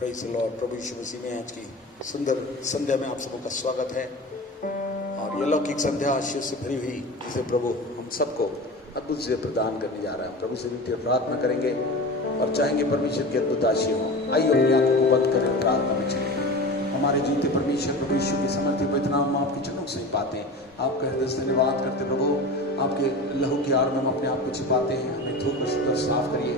Praise the lord. प्रभु यीशु मसीह में आज की सुंदर संध्या में आप सबों का स्वागत है। और ये लौकिक संध्या आशीष से भरी हुई, जिसे प्रभु हम सबको अद्भुत से प्रदान करने जा रहा है। प्रभु से विनती और प्रार्थना करेंगे और चाहेंगे परमेश्वर की अद्भुत आशीष हो। आइए अपनी आंखों को बंद करें, प्रार्थना में चलें। हमारे जीते परमेश्वर प्रभु यीशु की समर्थी पवित्र नाम हम आपकी चरणों से पाते हैं। आपका हृदय से धन्यवाद करते प्रभु। आपके लहू की आड़ में हम अपने आप को छिपाते हैं। हमें धूप और साफ करिए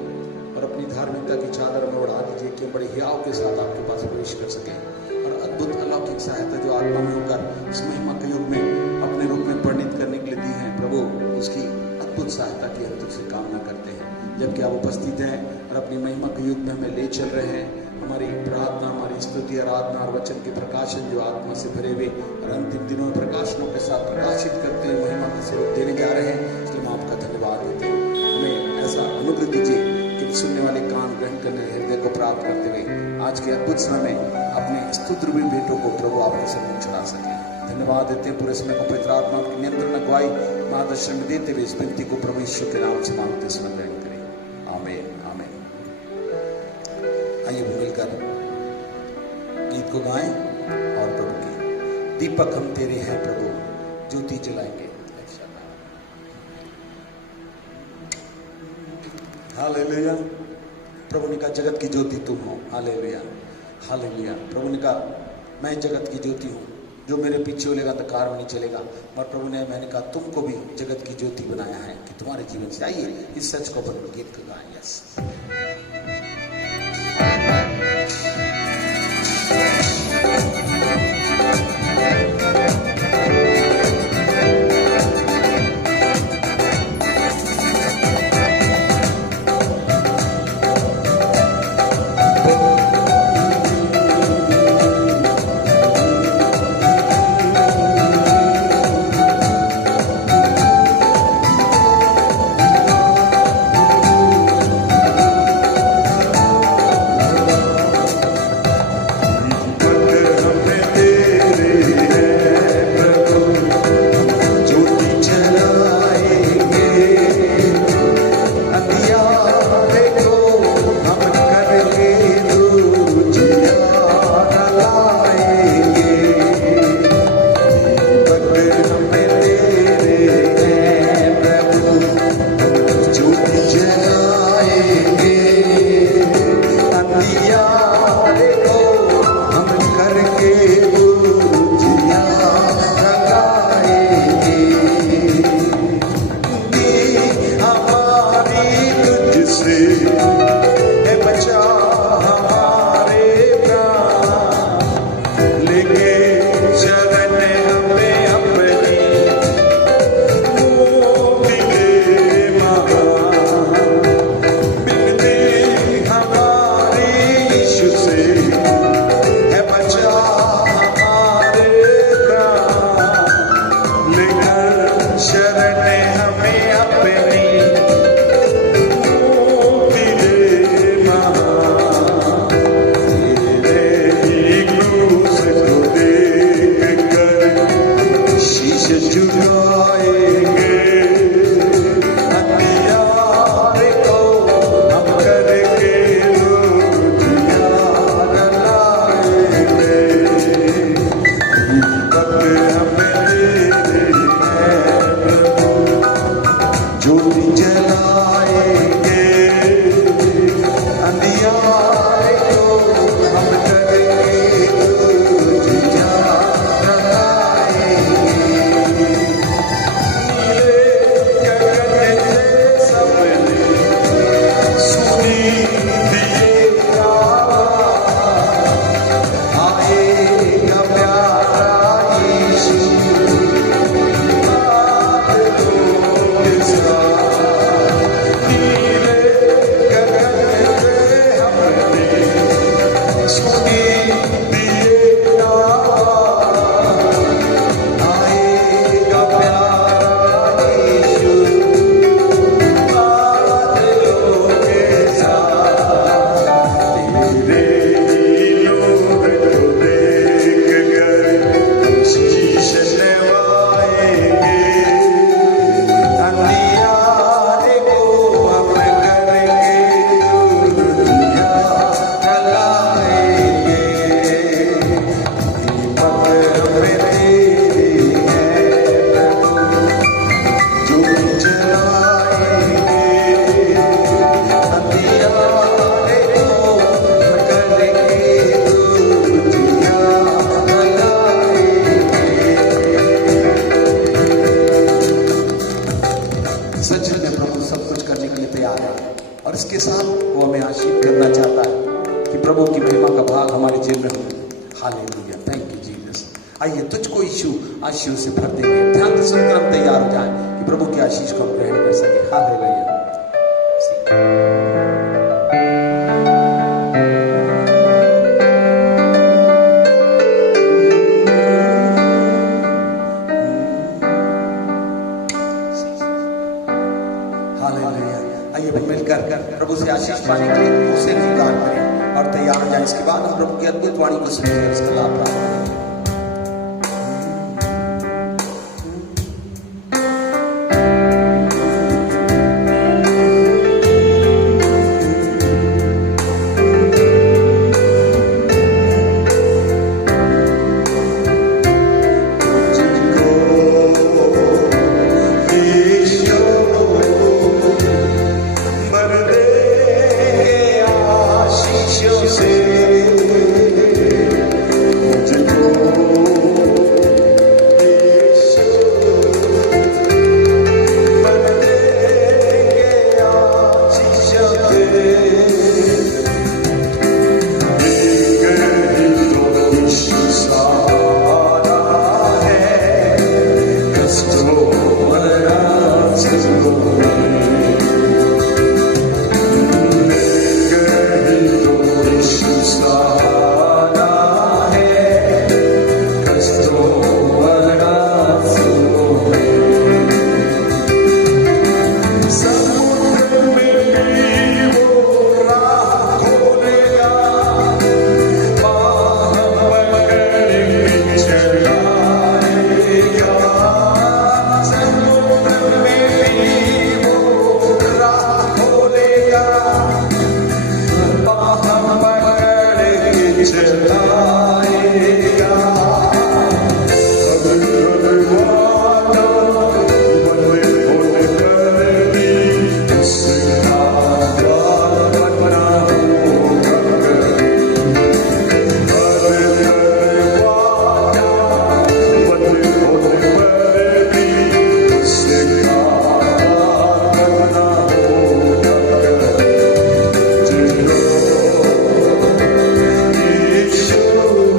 और अपनी धार्मिकता की चादर में उड़ा दीजिए कि हम बड़े हियाव के साथ आपके पास प्रवेश कर सकें और अद्भुत अलौकिक सहायता जो आत्मा में होकर इस महिमा के युग में अपने रूप में परिणित करने के लिए दी है प्रभु, उसकी अद्भुत सहायता की हम तुझसे कामना करते हैं। जबकि आप उपस्थित हैं और अपनी महिमा के युग में हमें ले चल रहे हैं, हमारी प्रार्थना, हमारी स्तुति, आराधना और वचन के प्रकाशन जो आत्मा से भरे हुए और अंतिम दिनों में प्रकाशनों के साथ प्रकाशित करते हुए महिमा का स्वरूप देने जा रहे हैं, इसलिए हम आपका धन्यवाद देते हैं। हमें ऐसा अनुग्रह दीजिए कि सुनने वाले कान ग्रहण करने हृदय को प्राप्त करते हुए आज के अद्भुत समय में अपने स्तुति बेटों को प्रभु आपके सामने चढ़ा सके। धन्यवाद देते हैं। पूरे समय को पवित्र आत्मा की नियंत्रण अगुवाई मार्गदर्शन में देते हुए इस विनती को प्रभु यीशु के नाम से मांगते समय ग्रहण करें। आमीन आमीन। आइए मिलकर गीत को गाएं और प्रभु की दीपक हम तेरे हैं प्रभु, ज्योति जलाएंगे। हालेलुया। प्रभु ने कहा जगत की ज्योति तुम हो। Hallelujah hallelujah. प्रभु ने कहा मैं जगत की ज्योति हूँ, जो मेरे पीछे चलेगा अंधकार में नहीं चलेगा। और प्रभु ने मैंने कहा तुमको भी जगत की ज्योति बनाया है कि तुम्हारे जीवन से। आइए इस सच को बदल गीत को गाएं। यस में हो। Hallelujah, thank you Jesus. आइए तुझको यीशु आशीष से भर देंगे। ध्यान से सुनकर हम तैयार हो जाएं कि प्रभु की आशीष को हम ग्रहण कर सके। हालेलुया। प्रभु से आशीष पाने के लिए उसे स्वीकार करें और तैयार हो जाए। इसके बाद हम प्रभु की अद्भुत वाणी को सुनकर उसका लाभ प्राप्त करें। you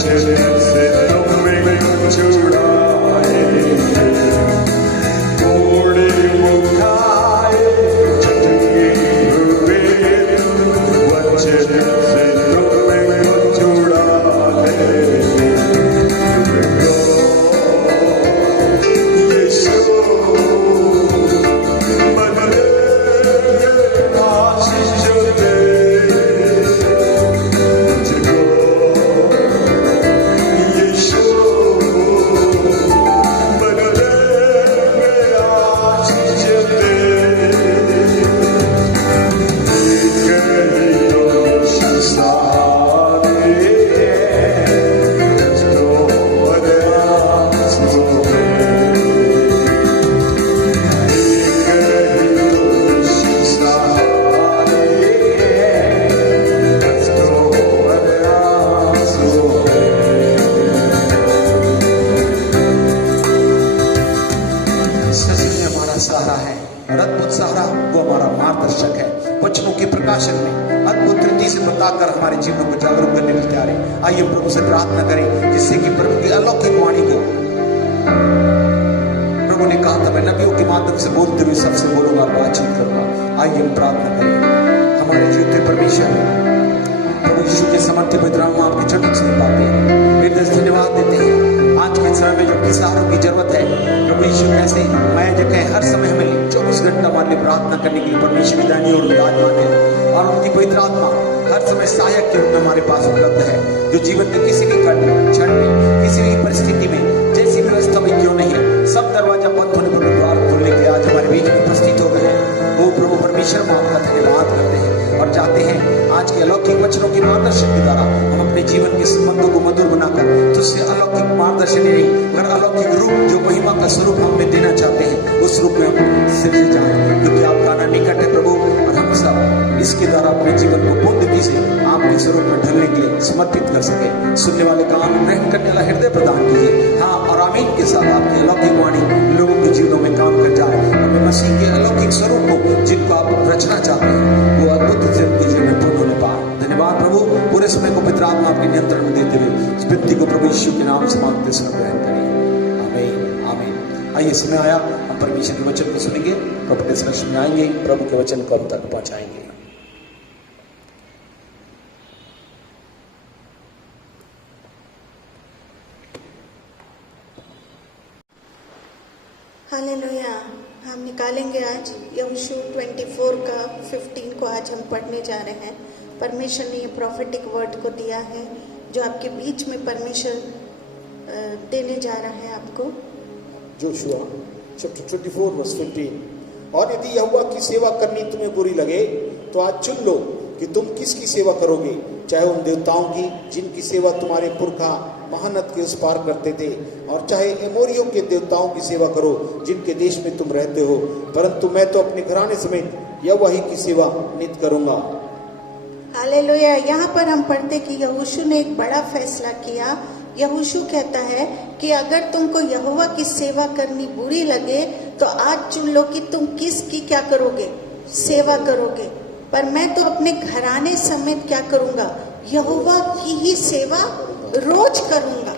वचन से तुम्हें छुड़ाए, कोड़े वो खाए, चटके हुए, वचन से तुम्हें छुड़ाए। यीशु बदले आशीष दे मुझको, यीशु बदले आशीष दे। कहीं तो सहारे तो अनास होए, सहारा है और अद्भुत सहारा वो हमारा मार्गदर्शक है। वचनों के प्रकाशन में अद्भुत रीति से बताकर हमारे जीवनों को जागरूक करने के लिए तैयार है। आइए प्रभु से प्रार्थना करें जिससे कि प्रभु की अलौकिक वाणी को, प्रभु ने कहा था मैं नबियों के माध्यम से बोलते हुए सबसे बोलूंगा, बातचीत करूंगा। आइए हम प्रार्थना करें। हमारे जीवते परमेश्वर प्रभु यीशु के समर्थ पवित्र नाम में आपकी चटक सुन पाते हैं, हृदय से धन्यवाद देते हैं। आज के समय में जो सहारों की जरूरत है प्रभु यीशु कैसे मैं जो कहें हर समय हमें 24 घंटा हमारे लिए प्रार्थना करने के लिए परमेश्वर की दानी और विराजमान है, और उनकी पवित्र आत्मा हर समय सहायक के रूप में हमारे पास उपलब्ध है, जो जीवन के किसी भी क्षण में किसी भी परिस्थिति में जैसी व्यवस्था में क्यों नहीं है, सब दरवाजा बंद होने पर द्वार खोलने के लिए आज हमारे बीच में उपस्थित हो गए हैं। वो प्रभु परमेश्वर में आपका धन्यवाद करते हैं और चाहते हैं आज के अलौकिक वचनों की मार्गदर्शन के द्वारा हम अपने जीवन के संबंधों को मधुर बनाकर तुझसे अलौकिक मार्गदर्शन नहीं अगर अलौकिक रूप जो महिमा का स्वरूप हमें देना चाहते हैं उस रूप में हम सिर से जाएं, क्योंकि आपका आना निकट है प्रभु, और हम सब इसके द्वारा अपने जीवन को पूर्ण रीति से आपके स्वरूप में ढलने के लिए समर्पित कर सके। सुनने वाले कान, ग्रहण करने वाला हृदय प्रदान कीजिए। हाँ और आमीन के साथ आपकी अलौकिक वाणी लोगों के जीवनों में काम कर जाए, हमें मसीह के अलौकिक स्वरूप को जिनको आप रचना चाहते हैं वो अद्भुत से उनके जीवन में पूर्ण होने पाए। धन्यवाद प्रभु, पूरे समय को पिता आत्मा आपके नियंत्रण में देते हुए इस विनती को प्रभु यीशु के नाम से मांगते समय ग्रहण करें। आमीन आमीन। आइए समय आया हम परमेश्वर के वचन को सुनेंगे, प्रभु के सरस में आएंगे, प्रभु के वचन को हम तक पहुंचाएंगे। हालेलुया। हम निकालेंगे आज यहोशू 24 का 15 को आज हम पढ़ने जा रहे हैं। परमेश्वर ने ये प्रॉफिटिक वर्ड को दिया है जो आपके बीच में परमेश्वर देने जा रहा है आपको। Joshua chapter 24 verse 15। और यदि यहोवा की सेवा करनी तुम्हें बुरी लगे तो आज चुन लो कि तुम किसकी सेवा करोगे, चाहे उन देवताओं की जिनकी सेवा तुम्हारे पुरखा महानद के उस पार करते थे, और चाहे एमोरियों के देवताओं की सेवा करो जिनके देश में तुम रहते हो, परंतु मैं तो अपने घराने समेत यहोवा ही की सेवा नित करूंगा। हालेलुया। यहाँ पर हम पढ़ते कि यहोशू ने एक बड़ा फैसला किया। यहोशू कहता है कि अगर तुमको यहोवा की सेवा करनी बुरी लगे तो आज चुन लो कि तुम किसकी क्या करोगे, सेवा करोगे, पर मैं तो अपने घराने समेत क्या करूंगा, यहोवा की ही सेवा रोज करूंगा।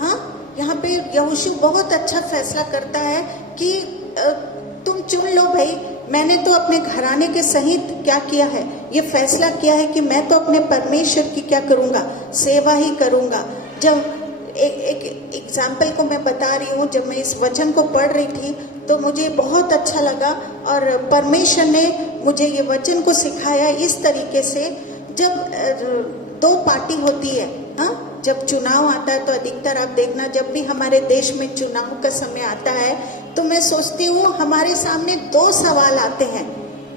हाँ, यहाँ पे यहोशू बहुत अच्छा फैसला करता है कि तुम चुन लो भाई, मैंने तो अपने घराने के सहित क्या किया है, ये फैसला किया है कि मैं तो अपने परमेश्वर की क्या करूंगा, सेवा ही करूंगा। जब एक एग्जाम्पल को मैं बता रही हूँ, जब मैं इस वचन को पढ़ रही थी तो मुझे बहुत अच्छा लगा और परमेश्वर ने मुझे ये वचन को सिखाया इस तरीके से। जब दो पार्टी होती है, हाँ, जब चुनाव आता है तो अधिकतर आप देखना जब भी हमारे देश में चुनाव का समय आता है तो मैं सोचती हूँ हमारे सामने दो सवाल आते हैं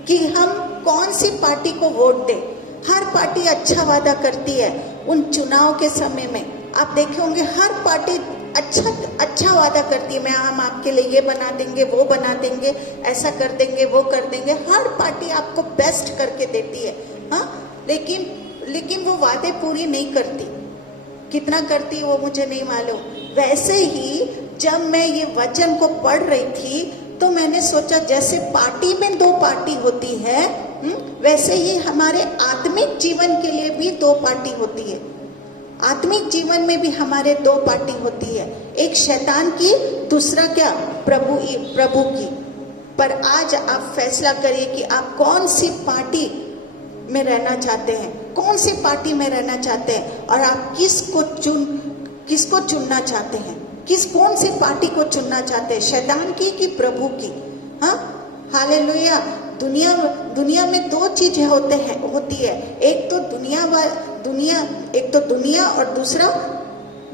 कि हम कौन सी पार्टी को वोट दें। हर पार्टी अच्छा वादा करती है उन चुनाव के समय में, आप देखे होंगे हर पार्टी अच्छा वादा करती है, मैं हम आपके लिए ये बना देंगे, वो बना देंगे, ऐसा कर देंगे, वो कर देंगे। हर पार्टी आपको बेस्ट करके देती है, हाँ, लेकिन वो वादे पूरी नहीं करती। कितना करती है वो मुझे नहीं मालूम। वैसे ही जब मैं ये वचन को पढ़ रही थी तो मैंने सोचा जैसे पार्टी में दो पार्टी होती है, वैसे ही हमारे आत्मिक जीवन के लिए भी दो पार्टी होती है। आत्मिक जीवन में भी हमारे दो पार्टी होती है, एक शैतान की, दूसरा क्या, प्रभु की। पर आज आप फैसला करिए कि आप कौन सी पार्टी में रहना चाहते हैं, कौन सी पार्टी में रहना चाहते हैं, और आप किसको चुनना चाहते हैं, कौन सी पार्टी को चुनना चाहते हैं, शैतान की कि प्रभु की। हाँ, हालेलुया। दुनिया में दो चीजें होती है, एक तो दुनिया और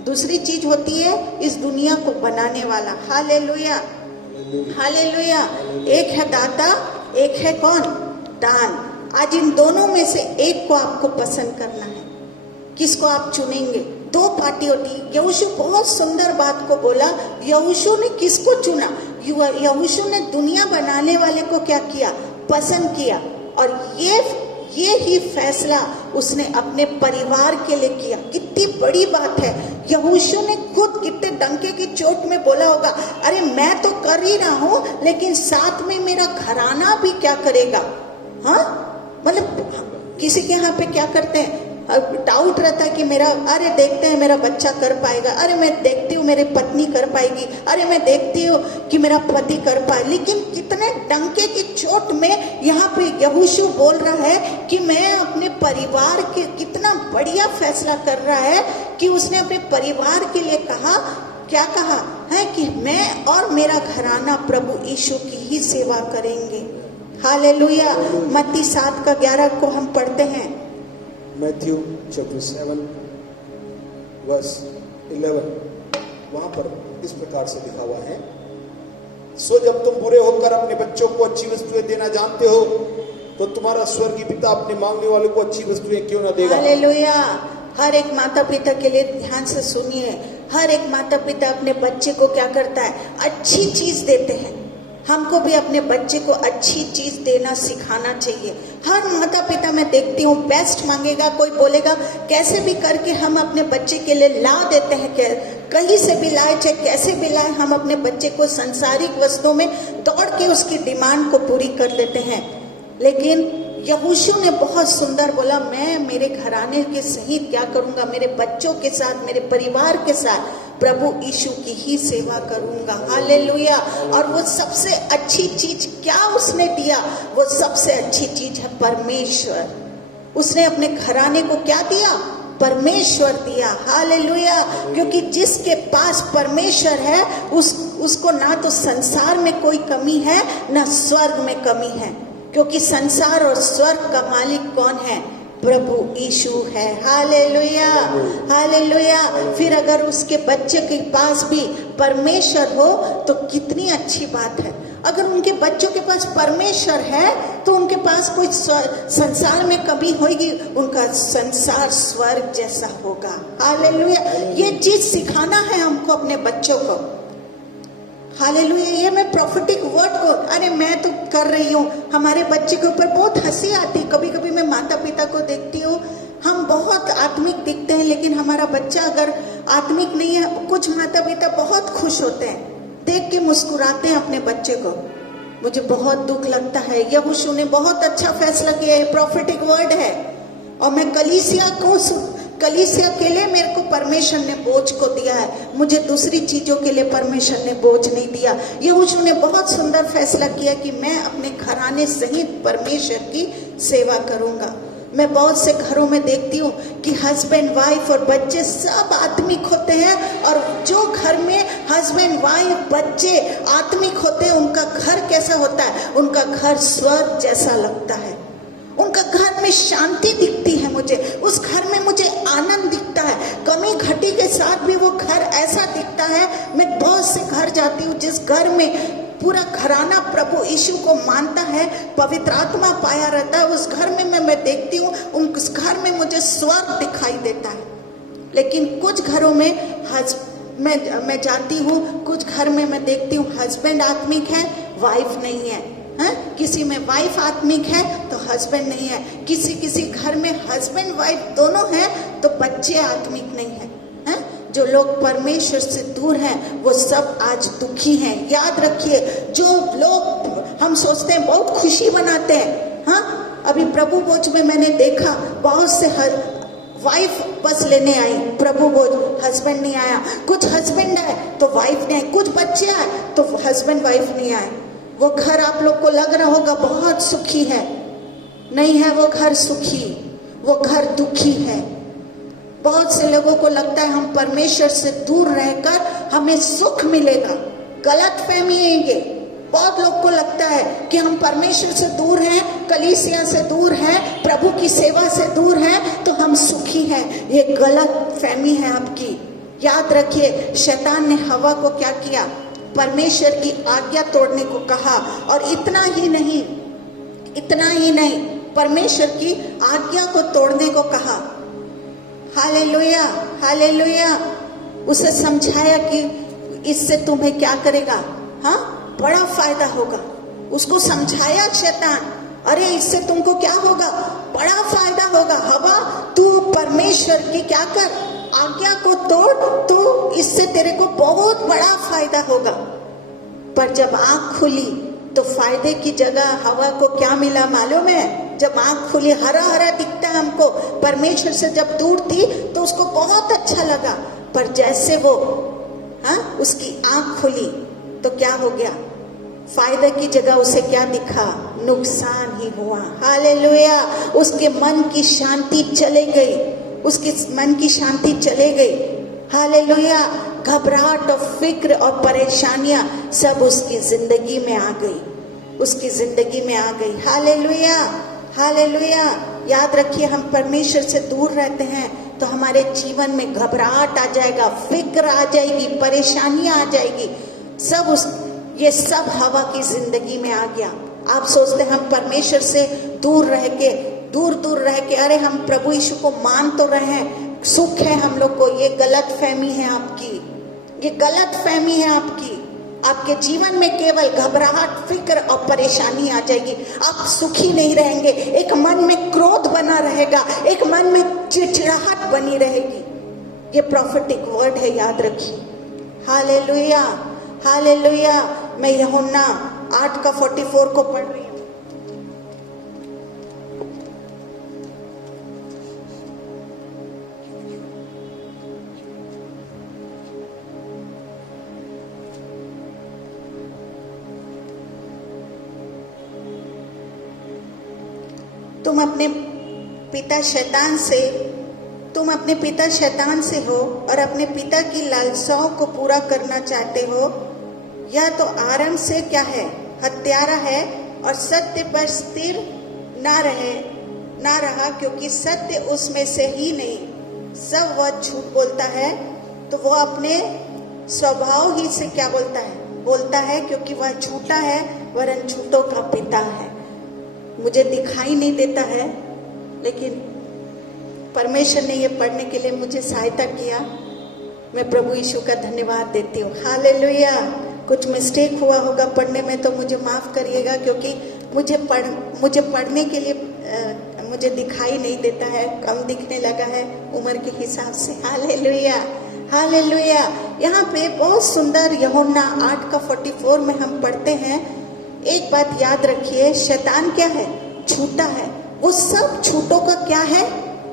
दूसरी चीज होती है इस दुनिया को बनाने वाला। Hallelujah, hallelujah. एक है दाता, एक है कौन, दान। आज इन दोनों में से एक को आपको पसंद करना है, किसको आप चुनेंगे। दो पार्टी होती है। यहोशू बहुत सुंदर बात को बोला। यहोशू ने किसको चुना, यहोशू ने दुनिया बनाने वाले को क्या किया, पसंद किया। और ये ही फैसला उसने अपने परिवार के लिए किया। कितनी बड़ी बात है। यहोशू ने खुद कितने डंके की चोट में बोला होगा, अरे मैं तो कर ही रहा हूं, लेकिन साथ में मेरा घराना भी क्या करेगा। हाँ, मतलब किसी के यहाँ पे क्या करते हैं, डाउट रहता है कि अरे देखते हैं मेरा बच्चा कर पाएगा, अरे मैं देखती हूँ मेरी पत्नी कर पाएगी, अरे मैं देखती हूँ कि मेरा पति कर पाए। लेकिन कितने डंके की चोट में यहाँ पे यहोशू बोल रहा है कि मैं अपने परिवार के, कितना बढ़िया फैसला कर रहा है कि उसने अपने परिवार के लिए कहा, क्या कहा है कि मैं और मेरा घराना प्रभु यीशु की ही सेवा करेंगे। हालेलुया। मत्ती 7:11 को हम पढ़ते हैं। Matthew chapter 7 verse 11, वहां पर इस प्रकार से लिखा हुआ है, सो जब तुम बुरे होकर अपने बच्चों को अच्छी वस्तुएं देना जानते हो, तो तुम्हारा स्वर्गीय पिता अपने मांगने वाले को अच्छी वस्तुएं क्यों न देगा। हालेलुया। हर एक माता पिता के लिए ध्यान से सुनिए। हर एक माता पिता अपने बच्चे को क्या करता है, अच्छी चीज देते हैं। हमको भी अपने बच्चे को अच्छी चीज देना सिखाना चाहिए। हर माता पिता मैं देखती हूँ बेस्ट मांगेगा, कोई बोलेगा कैसे भी करके हम अपने बच्चे के लिए ला देते हैं, कहीं से भी लाए चाहे कैसे भी लाए, हम अपने बच्चे को संसारिक वस्तुओं में दौड़ के उसकी डिमांड को पूरी कर लेते हैं। लेकिन यहोशू ने बहुत सुंदर बोला, मैं मेरे घराने के सहित क्या करूंगा, मेरे बच्चों के साथ, मेरे परिवार के साथ प्रभु यीशु की ही सेवा करूंगा। हालेलुया। और वो सबसे अच्छी चीज क्या उसने दिया, वो सबसे अच्छी चीज है परमेश्वर। उसने अपने घराने को क्या दिया, परमेश्वर दिया। हालेलुया। क्योंकि जिसके पास परमेश्वर है उसको ना तो संसार में कोई कमी है, ना स्वर्ग में कमी है। क्योंकि संसार और स्वर्ग का मालिक कौन है, प्रभु यीशु है। Hallelujah, hallelujah. फिर अगर उसके बच्चे के पास भी परमेश्वर हो तो कितनी अच्छी बात है। अगर उनके बच्चों के पास परमेश्वर है तो उनके पास कोई संसार में कमी होगी, उनका संसार स्वर्ग जैसा होगा। हालेलुया। ये चीज सिखाना है हमको अपने बच्चों को। हालेलुया। ये मैं प्रोफेटिक वर्ड को, अरे मैं तो कर रही हूँ, हमारे बच्चे के ऊपर बहुत हंसी आती। कभी कभी मैं माता पिता को देखती हूँ, हम बहुत आत्मिक दिखते हैं लेकिन हमारा बच्चा अगर आत्मिक नहीं है, कुछ माता पिता बहुत खुश होते हैं, देख के मुस्कुराते हैं अपने बच्चे को। मुझे बहुत दुख लगता है। यहोशू ने बहुत अच्छा फैसला किया है, प्रोफेटिक वर्ड है। और मैं कलीसिया के लिए मेरे को परमेश्वर ने बोझ को दिया है, मुझे दूसरी चीजों के लिए परमेश्वर ने बोझ नहीं दिया। यहोशू ने बहुत सुंदर फैसला किया कि मैं अपने घराने सहित परमेश्वर की सेवा करूंगा। मैं बहुत से घरों में देखती हूँ कि हस्बैंड वाइफ और बच्चे सब आत्मिक होते हैं, और जो घर में हस्बैंड वाइफ बच्चे आत्मिक होते हैं उनका घर कैसा होता है, उनका घर स्वर्ग जैसा लगता है। उनका घर में शांति दिखती है मुझे, उस घर में मुझे आनंद दिखता है। कमी घटी के साथ भी वो घर ऐसा दिखता है। मैं बहुत से घर जाती हूँ जिस घर में पूरा घराना प्रभु यीशु को मानता है, पवित्र आत्मा पाया रहता है, उस घर में मैं देखती हूँ, उस घर में मुझे स्वर्ग दिखाई देता है। लेकिन कुछ घरों में मैं जाती हूँ, कुछ घर में मैं देखती हूँ हस्बैंड आत्मिक है, वाइफ नहीं है। किसी में वाइफ आत्मिक है तो हस्बैंड नहीं है। किसी घर में हस्बैंड वाइफ दोनों हैं तो बच्चे आत्मिक नहीं है। जो लोग परमेश्वर से दूर हैं वो सब आज दुखी हैं। याद रखिए, जो लोग हम सोचते हैं बहुत खुशी मनाते हैं, अभी प्रभु भोज में मैंने देखा बहुत से वाइफ बस लेने आई, प्रभु वो हस्बैंड नहीं आया। कुछ हस्बैंड आए तो वाइफ नहीं आई, कुछ बच्चे आए तो हस्बैंड वाइफ नहीं आए। वो घर आप लोग को लग रहा होगा बहुत सुखी है, नहीं है वो घर सुखी, वो घर दुखी है। बहुत से लोगों को लगता है हम परमेश्वर से दूर रहकर हमें सुख मिलेगा, गलत फहमी है ये। बहुत लोग को लगता है कि हम परमेश्वर से दूर हैं, कलीसिया से दूर हैं, प्रभु की सेवा से दूर हैं तो हम सुखी हैं। ये गलत फहमी है आपकी। याद रखिए, शैतान ने हवा को क्या किया? परमेश्वर की आज्ञा तोड़ने को कहा। और इतना ही नहीं, परमेश्वर की आज्ञा को तोड़ने को कहा। Hallelujah, hallelujah. उसे समझाया कि इससे तुम्हें क्या करेगा, हाँ, बड़ा फायदा होगा। उसको समझाया शैतान, अरे इससे तुमको क्या होगा, बड़ा फायदा होगा। हवा, तू परमेश्वर की क्या कर, आज्ञा को तोड़, तो इससे तेरे को बहुत बड़ा फायदा होगा। पर जब आंख खुली तो फायदे की जगह हवा को क्या मिला मालूम है? जब आंख खुली, हरा हरा दिखता है हमको, परमेश्वर से जब दूर थी तो उसको बहुत अच्छा लगा। पर जैसे वो उसकी आंख खुली तो क्या हो गया? फायदे की जगह उसे क्या दिखा? नुकसान ही हुआ। हालेलुया। उसके मन की शांति चले गई, उसके मन की शांति चले गई। हालेलुया। घबराहट और फिक्र और परेशानियां सब उसकी जिंदगी में आ गई, उसकी जिंदगी में आ गई। Hallelujah, hallelujah. याद रखिए, हम परमेश्वर से दूर रहते हैं तो हमारे जीवन में घबराहट आ जाएगा, फिक्र आ जाएगी, परेशानियां आ जाएगी। ये सब हवा की जिंदगी में आ गया। आप सोचते हैं हम परमेश्वर से दूर रह के अरे हम प्रभु यीशु को मान तो रहे हैं, सुख है हम लोग को। ये गलत फहमी है आपकी, ये गलत फहमी है आपकी। आपके जीवन में केवल घबराहट, फिक्र और परेशानी आ जाएगी। आप सुखी नहीं रहेंगे। एक मन में क्रोध बना रहेगा, एक मन में चिड़चिड़ाहट बनी रहेगी। ये प्रॉफिटिक वर्ड है, याद रखिए। Hallelujah, hallelujah. मैं यूहन्ना 8:44 को पढ़ रही हूँ। तुम अपने पिता शैतान से हो और अपने पिता की लालसाओं को पूरा करना चाहते हो। यह तो आरंभ से क्या है? हत्यारा है और सत्य पर स्थिर ना रहा, क्योंकि सत्य उसमें से ही नहीं। सब वह झूठ बोलता है तो वह अपने स्वभाव ही से क्या बोलता है, क्योंकि वह झूठा है, वरन झूठों का पिता है। मुझे दिखाई नहीं देता है, लेकिन परमेश्वर ने ये पढ़ने के लिए मुझे सहायता किया। मैं प्रभु यीशु का धन्यवाद देती हूँ। हालेलुया। कुछ मिस्टेक हुआ होगा पढ़ने में तो मुझे माफ करिएगा, क्योंकि मुझे पढ़ने के लिए मुझे दिखाई नहीं देता है, कम दिखने लगा है उम्र के हिसाब से। Hallelujah, hallelujah. यहाँ पे बहुत सुंदर यूहन्ना 8:44 में हम पढ़ते हैं, एक बात याद रखिए, शैतान क्या है? झूठा है। वो सब झूठों का क्या है?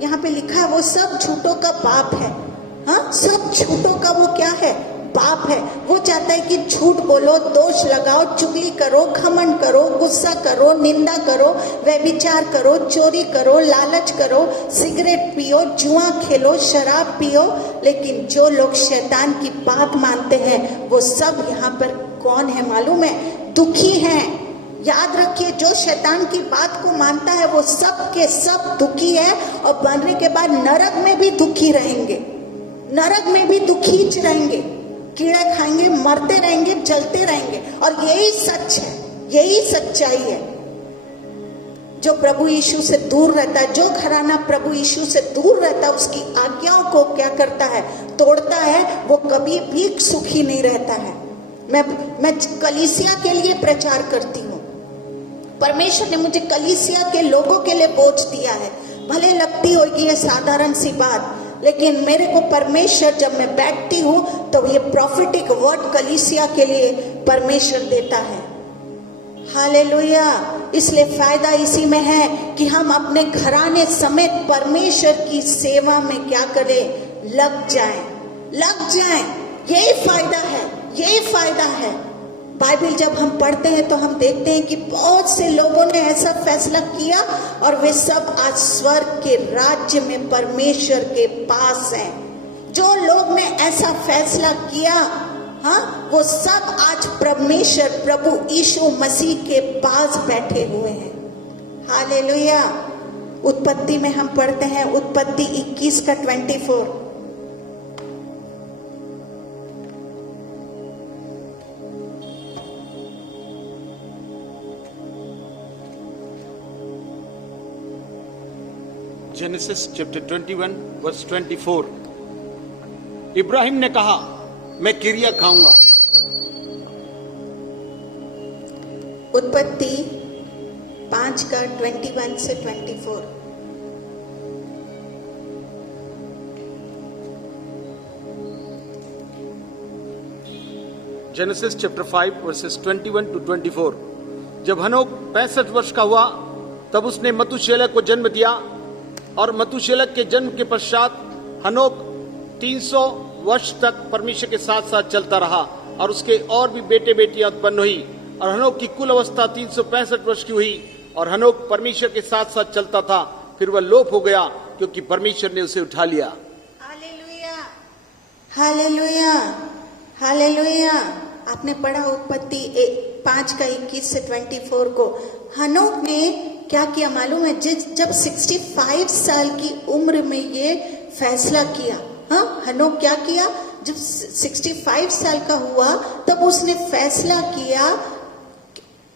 यहाँ पे लिखा है वो सब झूठों का बाप है। हाँ, सब झूठों का वो क्या है? बाप है। वो चाहता है कि झूठ बोलो, दोष लगाओ, चुगली करो, घमंड करो, गुस्सा करो, निंदा करो, व्यभिचार करो, चोरी करो, लालच करो, सिगरेट पियो, जुआ खेलो, शराब पियो। लेकिन जो लोग शैतान की बात मानते हैं वो सब यहाँ पर कौन है मालूम है? दुखी हैं। याद रखिए, जो शैतान की बात को मानता है वो सब के सब दुखी है, और मरने के बाद नरक में भी दुखी रहेंगे, नरक में भी दुखी रहेंगे, कीड़ा खाएंगे, मरते रहेंगे, जलते रहेंगे। और यही सच है, यही सच्चाई है। जो प्रभु यीशु से दूर रहता है, जो घराना प्रभु यीशु से दूर रहता है, उसकी आज्ञाओं को क्या करता है? तोड़ता है, वो कभी भी सुखी नहीं रहता है। मैं कलीसिया के लिए प्रचार करती हूँ। परमेश्वर ने मुझे कलीसिया के लोगों के लिए बोझ दिया है। भले लगती होगी ये साधारण सी बात, लेकिन मेरे को परमेश्वर, जब मैं बैठती हूँ तो ये प्रॉफिटिक वर्ड कलीसिया के लिए परमेश्वर देता है। हालेलुया। इसलिए फायदा इसी में है कि हम अपने घराने समेत परमेश्वर की सेवा में क्या करें, लग जाएं। यही फायदा है, यही फायदा है। बाइबल जब हम पढ़ते हैं तो हम देखते हैं कि बहुत से लोगों ने ऐसा फैसला किया और वे सब आज स्वर्ग के राज्य में परमेश्वर के पास हैं। जो लोग ने ऐसा फैसला किया, हाँ, वो सब आज परमेश्वर प्रभु यीशु मसीह के पास बैठे हुए हैं। हालेलुया। उत्पत्ति में हम पढ़ते हैं, उत्पत्ति 21 का 24। Genesis chapter 21 verse 24। इब्राहिम ने कहा, मैं किरिया खाऊंगा। उत्पत्ति 5 का 21 से 24। Genesis chapter 5 versus 21 to 24। जब हनोक 65 वर्ष का हुआ तब उसने मतुशेलह को जन्म दिया, और मतुशेलह के जन्म के पश्चात हनोक 300 वर्ष तक परमेश्वर के साथ साथ चलता रहा, और उसके और भी बेटे बेटियां उत्पन्न हुई, और हनोक की कुल अवस्था 365 वर्ष की हुई, और हनोक परमेश्वर के साथ साथ चलता था। फिर वह लोप हो गया क्योंकि परमेश्वर ने उसे उठा लिया। Hallelujah, hallelujah, hallelujah. आपने पढ़ा उत्पत्ति 5 का 21 से 24 को। हनोक ने क्या किया मालूम है? जब 65 साल की उम्र में ये फैसला किया, हाँ, हनोक क्या किया? जब 65 साल का हुआ तब उसने फैसला किया,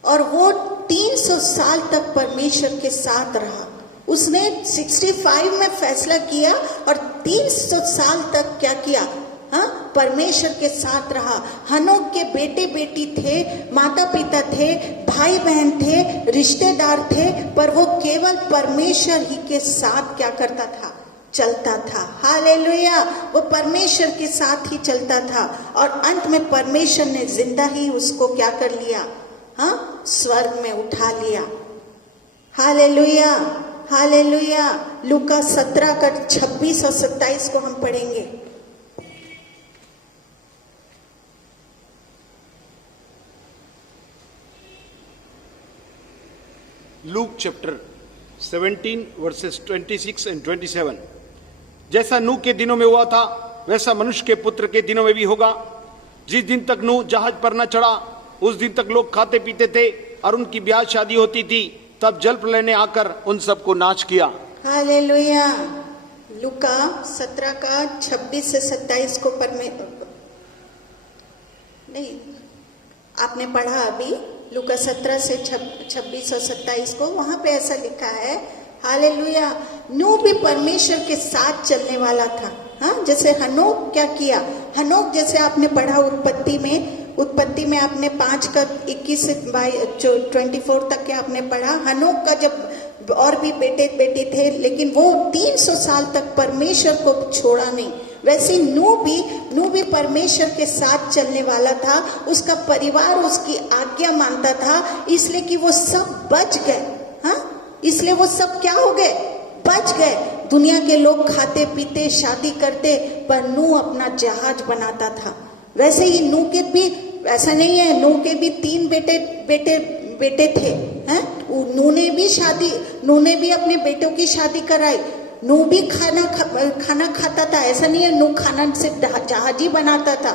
और वो 300 साल तक परमेश्वर के साथ रहा। उसने 65 में फैसला किया और 300 साल तक क्या किया? हाँ, परमेश्वर के साथ रहा। हनोक के बेटे बेटी थे, माता पिता थे, भाई बहन थे, रिश्तेदार थे, पर वो केवल परमेश्वर ही के साथ क्या करता था? चलता था। हालेलुया। वो परमेश्वर के साथ ही चलता था, और अंत में परमेश्वर ने जिंदा ही उसको क्या कर लिया? हाँ, स्वर्ग में उठा लिया। Hallelujah, hallelujah. लूका 17 का 26 और 27 को हम पढ़ेंगे। Luke chapter 17 versus 26 and 27। जैसा नूह के दिनों में हुआ था वैसा मनुष्य के पुत्र के दिनों में भी होगा। जिस दिन तक नूह जहाज पर न चढ़ा उस दिन तक लोग खाते पीते थे और उनकी ब्याह शादी होती थी। तब जल प्रलय ने आकर उन सबको नाश किया। हालेलुया। लूका 17 का 26 से 27 को नहीं, आपने पढ़ा अभी लूका 17 से 26 और 27 को। वहां पे ऐसा लिखा है, हालेलुया, नूह भी परमेश्वर के साथ चलने वाला था। हाँ, जैसे हनोक क्या किया? हनोक जैसे आपने पढ़ा उत्पत्ति में आपने 5 का 21 से 24 तक के आपने पढ़ा। हनोक का जब और भी बेटे बेटी थे, लेकिन वो 300 साल तक परमेश्वर को छोड़ा नहीं। वैसे नूह भी परमेश्वर के साथ चलने वाला था। उसका परिवार उसकी आज्ञा मानता था, इसलिए कि वो सब बच गए। हाँ, इसलिए वो सब क्या हो गए? बच गए। दुनिया के लोग खाते पीते शादी करते, पर नूह अपना जहाज बनाता था। वैसे ही नूह के भी ऐसा नहीं है, नूह के भी 3 बेटे थे। हैं? नूह ने भी अपने बेटों की शादी कराई। नूह भी खाना खाता था। ऐसा नहीं है नूह खाना से जहाज ही बनाता था,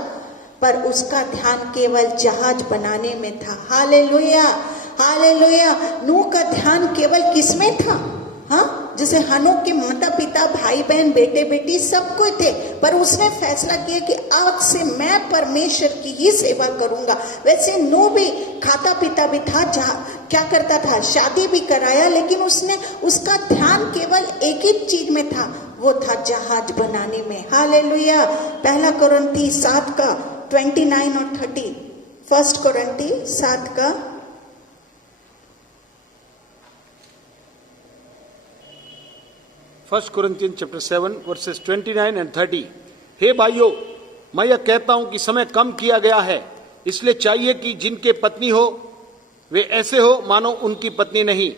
पर उसका ध्यान केवल जहाज बनाने में था। Hallelujah, hallelujah. नूह का ध्यान केवल किस में था? हाँ, जैसे हनोक के माता पिता भाई बहन बेटे बेटी सब कोई थे, पर उसने फैसला किया कि आज से मैं परमेश्वर की ही सेवा करूंगा। वैसे नूह भी खाता पीता भी था, क्या करता था? शादी भी कराया, लेकिन उसका ध्यान केवल एक ही चीज में था, वो था जहाज बनाने में। हालेलुया। 1 कोरिन्थी 7 का 29 और 30। 1 कोरिन्थी 7 का 1 Corinthians chapter 7 verses 29 and 30। हे भाइयों, मैं यह कहता हूं कि समय कम किया गया है, इसलिए चाहिए कि जिनके पत्नी हो वे ऐसे हो मानो उनकी पत्नी नहीं,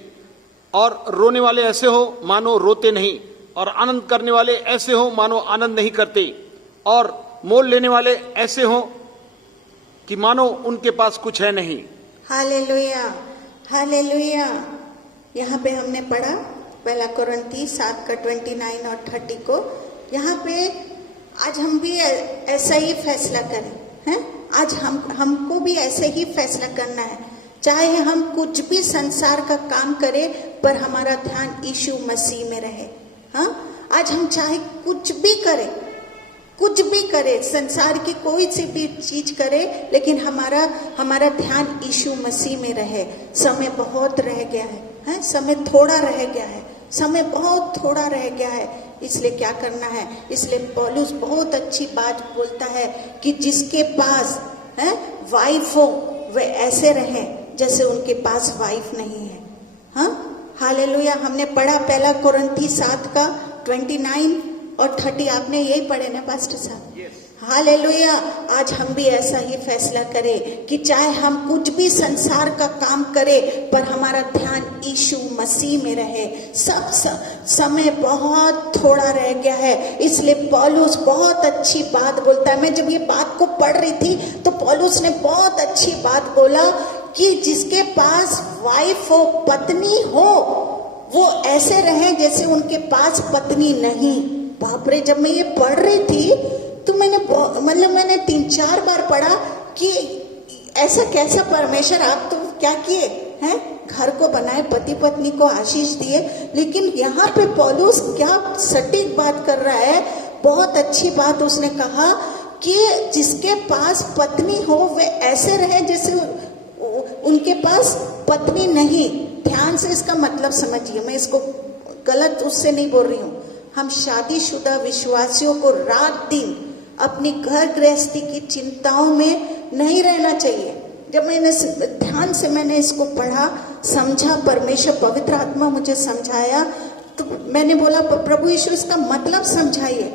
और रोने वाले ऐसे हो मानो रोते नहीं, और आनंद करने वाले ऐसे हो मानो आनंद नहीं करते, और मोल लेने वाले ऐसे हो कि मानो उनके पास कुछ है नहीं। Hallelujah, hallelujah. यहाँ पे हमने पढ़ा पहला कोरिन्थी 7 का 29 और 30 को। यहाँ पे आज हम भी ऐसा ही फैसला करें, हैं? आज हमको भी ऐसे ही फैसला करना है, चाहे हम कुछ भी संसार का काम करें पर हमारा ध्यान यीशु मसीह में रहे। हाँ, आज हम चाहे कुछ भी करें, संसार की कोई सी भी चीज करें, लेकिन हमारा ध्यान यीशु मसीह में रहे। समय बहुत रह गया है, समय थोड़ा रह गया है, समय बहुत थोड़ा रह गया है। इसलिए क्या करना है? इसलिए पौलुस बहुत अच्छी बात बोलता है कि जिसके पास वाइफ हो वे ऐसे रहे जैसे उनके पास वाइफ नहीं है। हाँ, हालेलुया। हमने पढ़ा पहला कोरिन्थी 7 का 29 और 30, आपने यही पढ़े ना पास्टर साहब? हालेलुया। आज हम भी ऐसा ही फैसला करें कि चाहे हम कुछ भी संसार का काम करें पर हमारा ध्यान यीशु मसीह में रहे। समय बहुत थोड़ा रह गया है, इसलिए पौलुस बहुत अच्छी बात बोलता है। मैं जब ये बात को पढ़ रही थी तो पौलुस ने बहुत अच्छी बात बोला कि जिसके पास वाइफ हो, पत्नी हो, वो ऐसे रहे जैसे उनके पास पत्नी नहीं। बाप रे, जब मैं ये पढ़ रही थी तो मैंने 3-4 बार पढ़ा कि ऐसा कैसा परमेश्वर, आप तो क्या किए हैं, घर को बनाए, पति पत्नी को आशीष दिए, लेकिन यहाँ पे पौलुस क्या सटीक बात कर रहा है। बहुत अच्छी बात उसने कहा कि जिसके पास पत्नी हो वे ऐसे रहे जैसे उनके पास पत्नी नहीं। ध्यान से इसका मतलब समझिए, मैं इसको गलत उससे नहीं बोल रही हूँ। हम शादीशुदा विश्वासियों को रात दिन अपनी घर गृहस्थी की चिंताओं में नहीं रहना चाहिए। जब मैंने इसको पढ़ा, समझा, परमेश्वर पवित्र आत्मा मुझे समझाया, तो मैंने बोला प्रभु यीशु इसका मतलब समझाइए।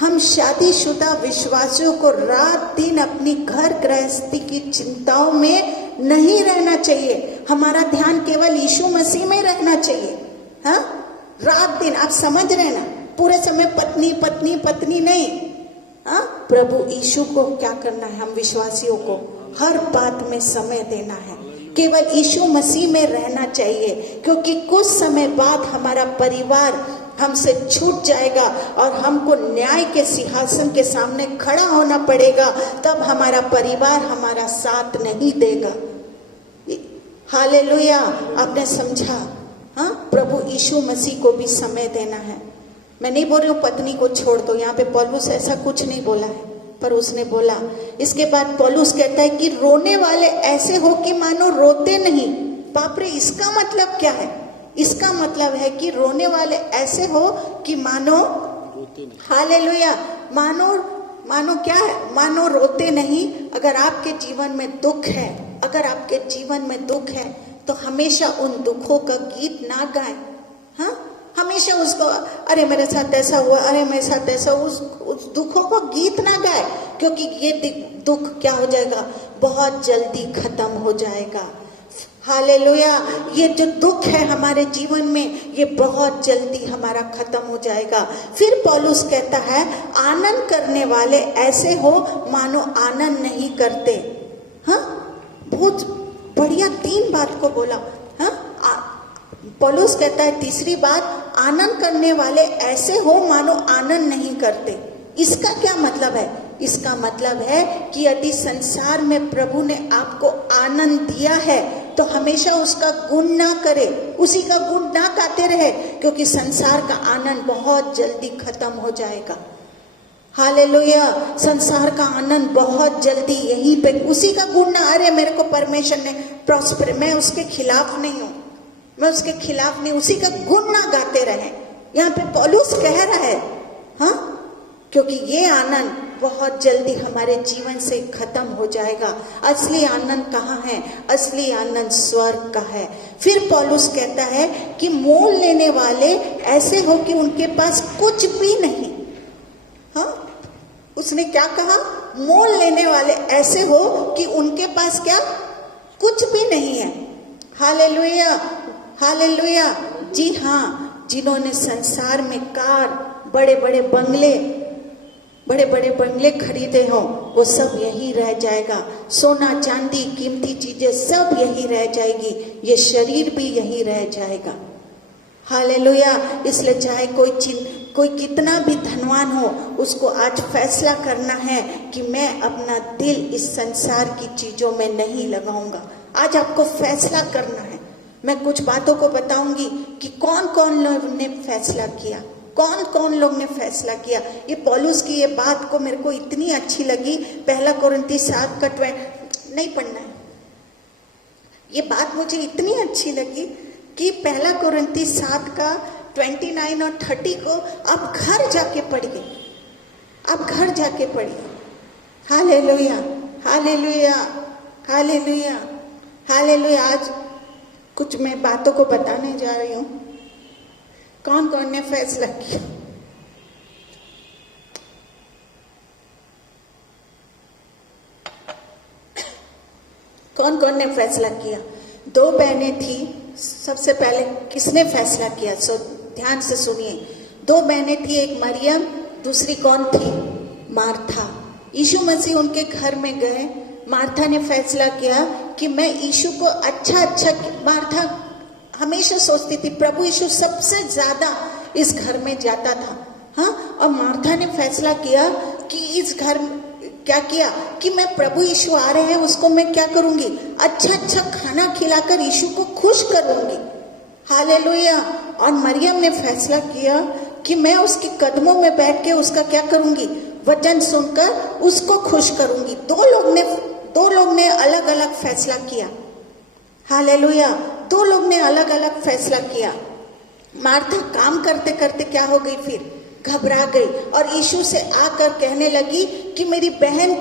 हम शादीशुदा विश्वासियों को रात दिन अपनी घर गृहस्थी की चिंताओं में नहीं रहना चाहिए। हमारा ध्यान केवल यीशु मसीह में रहना चाहिए। हाँ, रात दिन, आप समझ रहे ना, पूरे समय पत्नी पत्नी पत्नी नहीं। हाँ, प्रभु यीशु को क्या करना है? हम विश्वासियों को हर बात में समय देना है, केवल यीशु मसीह में रहना चाहिए, क्योंकि कुछ समय बाद हमारा परिवार हमसे छूट जाएगा और हमको न्याय के सिंहासन के सामने खड़ा होना पड़ेगा। तब हमारा परिवार हमारा साथ नहीं देगा। हालेलुया। आपने समझा? हाँ, प्रभु यीशु मसीह को भी समय देना है। मैं नहीं बोल रही हूँ पत्नी को छोड़ दो, यहाँ पे पौलुस ऐसा कुछ नहीं बोला है, पर उसने बोला। इसके बाद पौलुस कहता है कि रोने वाले ऐसे हो कि मानो रोते नहीं। बाप रे, इसका मतलब क्या है? इसका मतलब है कि रोने वाले ऐसे हो कि मानो रोते नहीं। हालेलुया। मानो क्या है? मानो रोते नहीं। अगर आपके जीवन में दुख है, तो हमेशा उन दुखों का गीत ना गाएं। हाँ, हमेशा उसको, अरे मेरे साथ ऐसा हुआ, अरे मेरे साथ ऐसा, उस दुखों को गीत ना गाए, क्योंकि ये दुख क्या हो जाएगा? बहुत जल्दी खत्म हो जाएगा। हालेलुया। ये जो दुख है हमारे जीवन में, ये बहुत जल्दी हमारा खत्म हो जाएगा। फिर पौलुस कहता है, आनंद करने वाले ऐसे हो मानो आनंद नहीं करते। हाँ, बहुत बढ़िया 3 बात को बोला। हाँ, पौलुस कहता है तीसरी बात, आनंद करने वाले ऐसे हो मानो आनंद नहीं करते। इसका क्या मतलब है? इसका मतलब है कि यदि संसार में प्रभु ने आपको आनंद दिया है तो हमेशा उसका गुण ना करे, उसी का गुण ना गाते रहे, क्योंकि संसार का आनंद बहुत जल्दी खत्म हो जाएगा। हालेलुया। संसार का आनंद बहुत जल्दी यहीं पे, उसी का गुण ना, अरे मेरे को परमेश्वर ने प्रॉस्पर, मैं उसके खिलाफ नहीं हूँ, उसी का गुण ना गाते रहे। यहाँ पे पौलुस कह रहा है, हाँ, क्योंकि ये आनंद बहुत जल्दी हमारे जीवन से खत्म हो जाएगा। असली आनंद कहाँ है? असली आनंद स्वर्ग का है। फिर पौलुस कहता है कि मोल लेने वाले ऐसे हो कि उनके पास कुछ भी नहीं। हाँ, उसने क्या कहा? मोल लेने वाले ऐसे हो कि उनके पास क्या? कुछ भी नहीं है। Hallelujah, hallelujah. जी हाँ, जिन्होंने संसार में कार, बड़े बड़े बंगले खरीदे हों, वो सब यही रह जाएगा। सोना चांदी कीमती चीजें सब यही रह जाएगी, ये शरीर भी यही रह जाएगा। हालेलुया। इसलिए चाहे कोई कितना भी धनवान हो, उसको आज फैसला करना है कि मैं अपना दिल इस संसार की चीजों में नहीं लगाऊंगा। आज आपको फैसला करना है। मैं कुछ बातों को बताऊंगी कि कौन कौन लोग ने फैसला किया, कौन कौन लोग ने फैसला किया। ये पौलुस की ये बात को मेरे को इतनी अच्छी लगी। पहला कोरिन्थी 7 का नहीं पढ़ना है, ये बात मुझे इतनी अच्छी लगी कि पहला कोरिन्थी 7 का 29 और 30 को आप घर जाके पढ़िए, आप घर जाके पढ़िए। Hallelujah, hallelujah, hallelujah, hallelujah. आज कुछ मैं बातों को बताने जा रही हूँ। कौन कौन ने फैसला किया? कौन कौन ने फैसला किया? 2 बहनें थी। सबसे पहले किसने फैसला किया? ध्यान से सुनिए। 2 बहनें थी, एक मरियम, दूसरी कौन थी? मार्था। यीशु मसीह उनके घर में गए। मार्था ने फैसला किया कि मैं यीशु को अच्छा। मार्था हमेशा सोचती थी प्रभु यीशु सबसे ज्यादा इस घर में जाता था। हाँ, और मार्था ने फैसला किया कि इस घर क्या किया कि मैं प्रभु यीशु आ रहे हैं, उसको मैं क्या करूंगी? अच्छा खाना खिलाकर यीशु को खुश करूंगी। हालेलुया। और मरियम ने फैसला किया कि मैं उसके कदमों में बैठ के उसका क्या करूंगी? वचन सुनकर उसको खुश करूंगी। दो लोग ने अलग अलग फैसला किया। हालेलुया। 2 लोग ने अलग अलग फैसला किया। मार्था काम करते करते क्या हो गई? फिर घबरा गई और यीशु से आकर कहने लगी कि मेरी बहन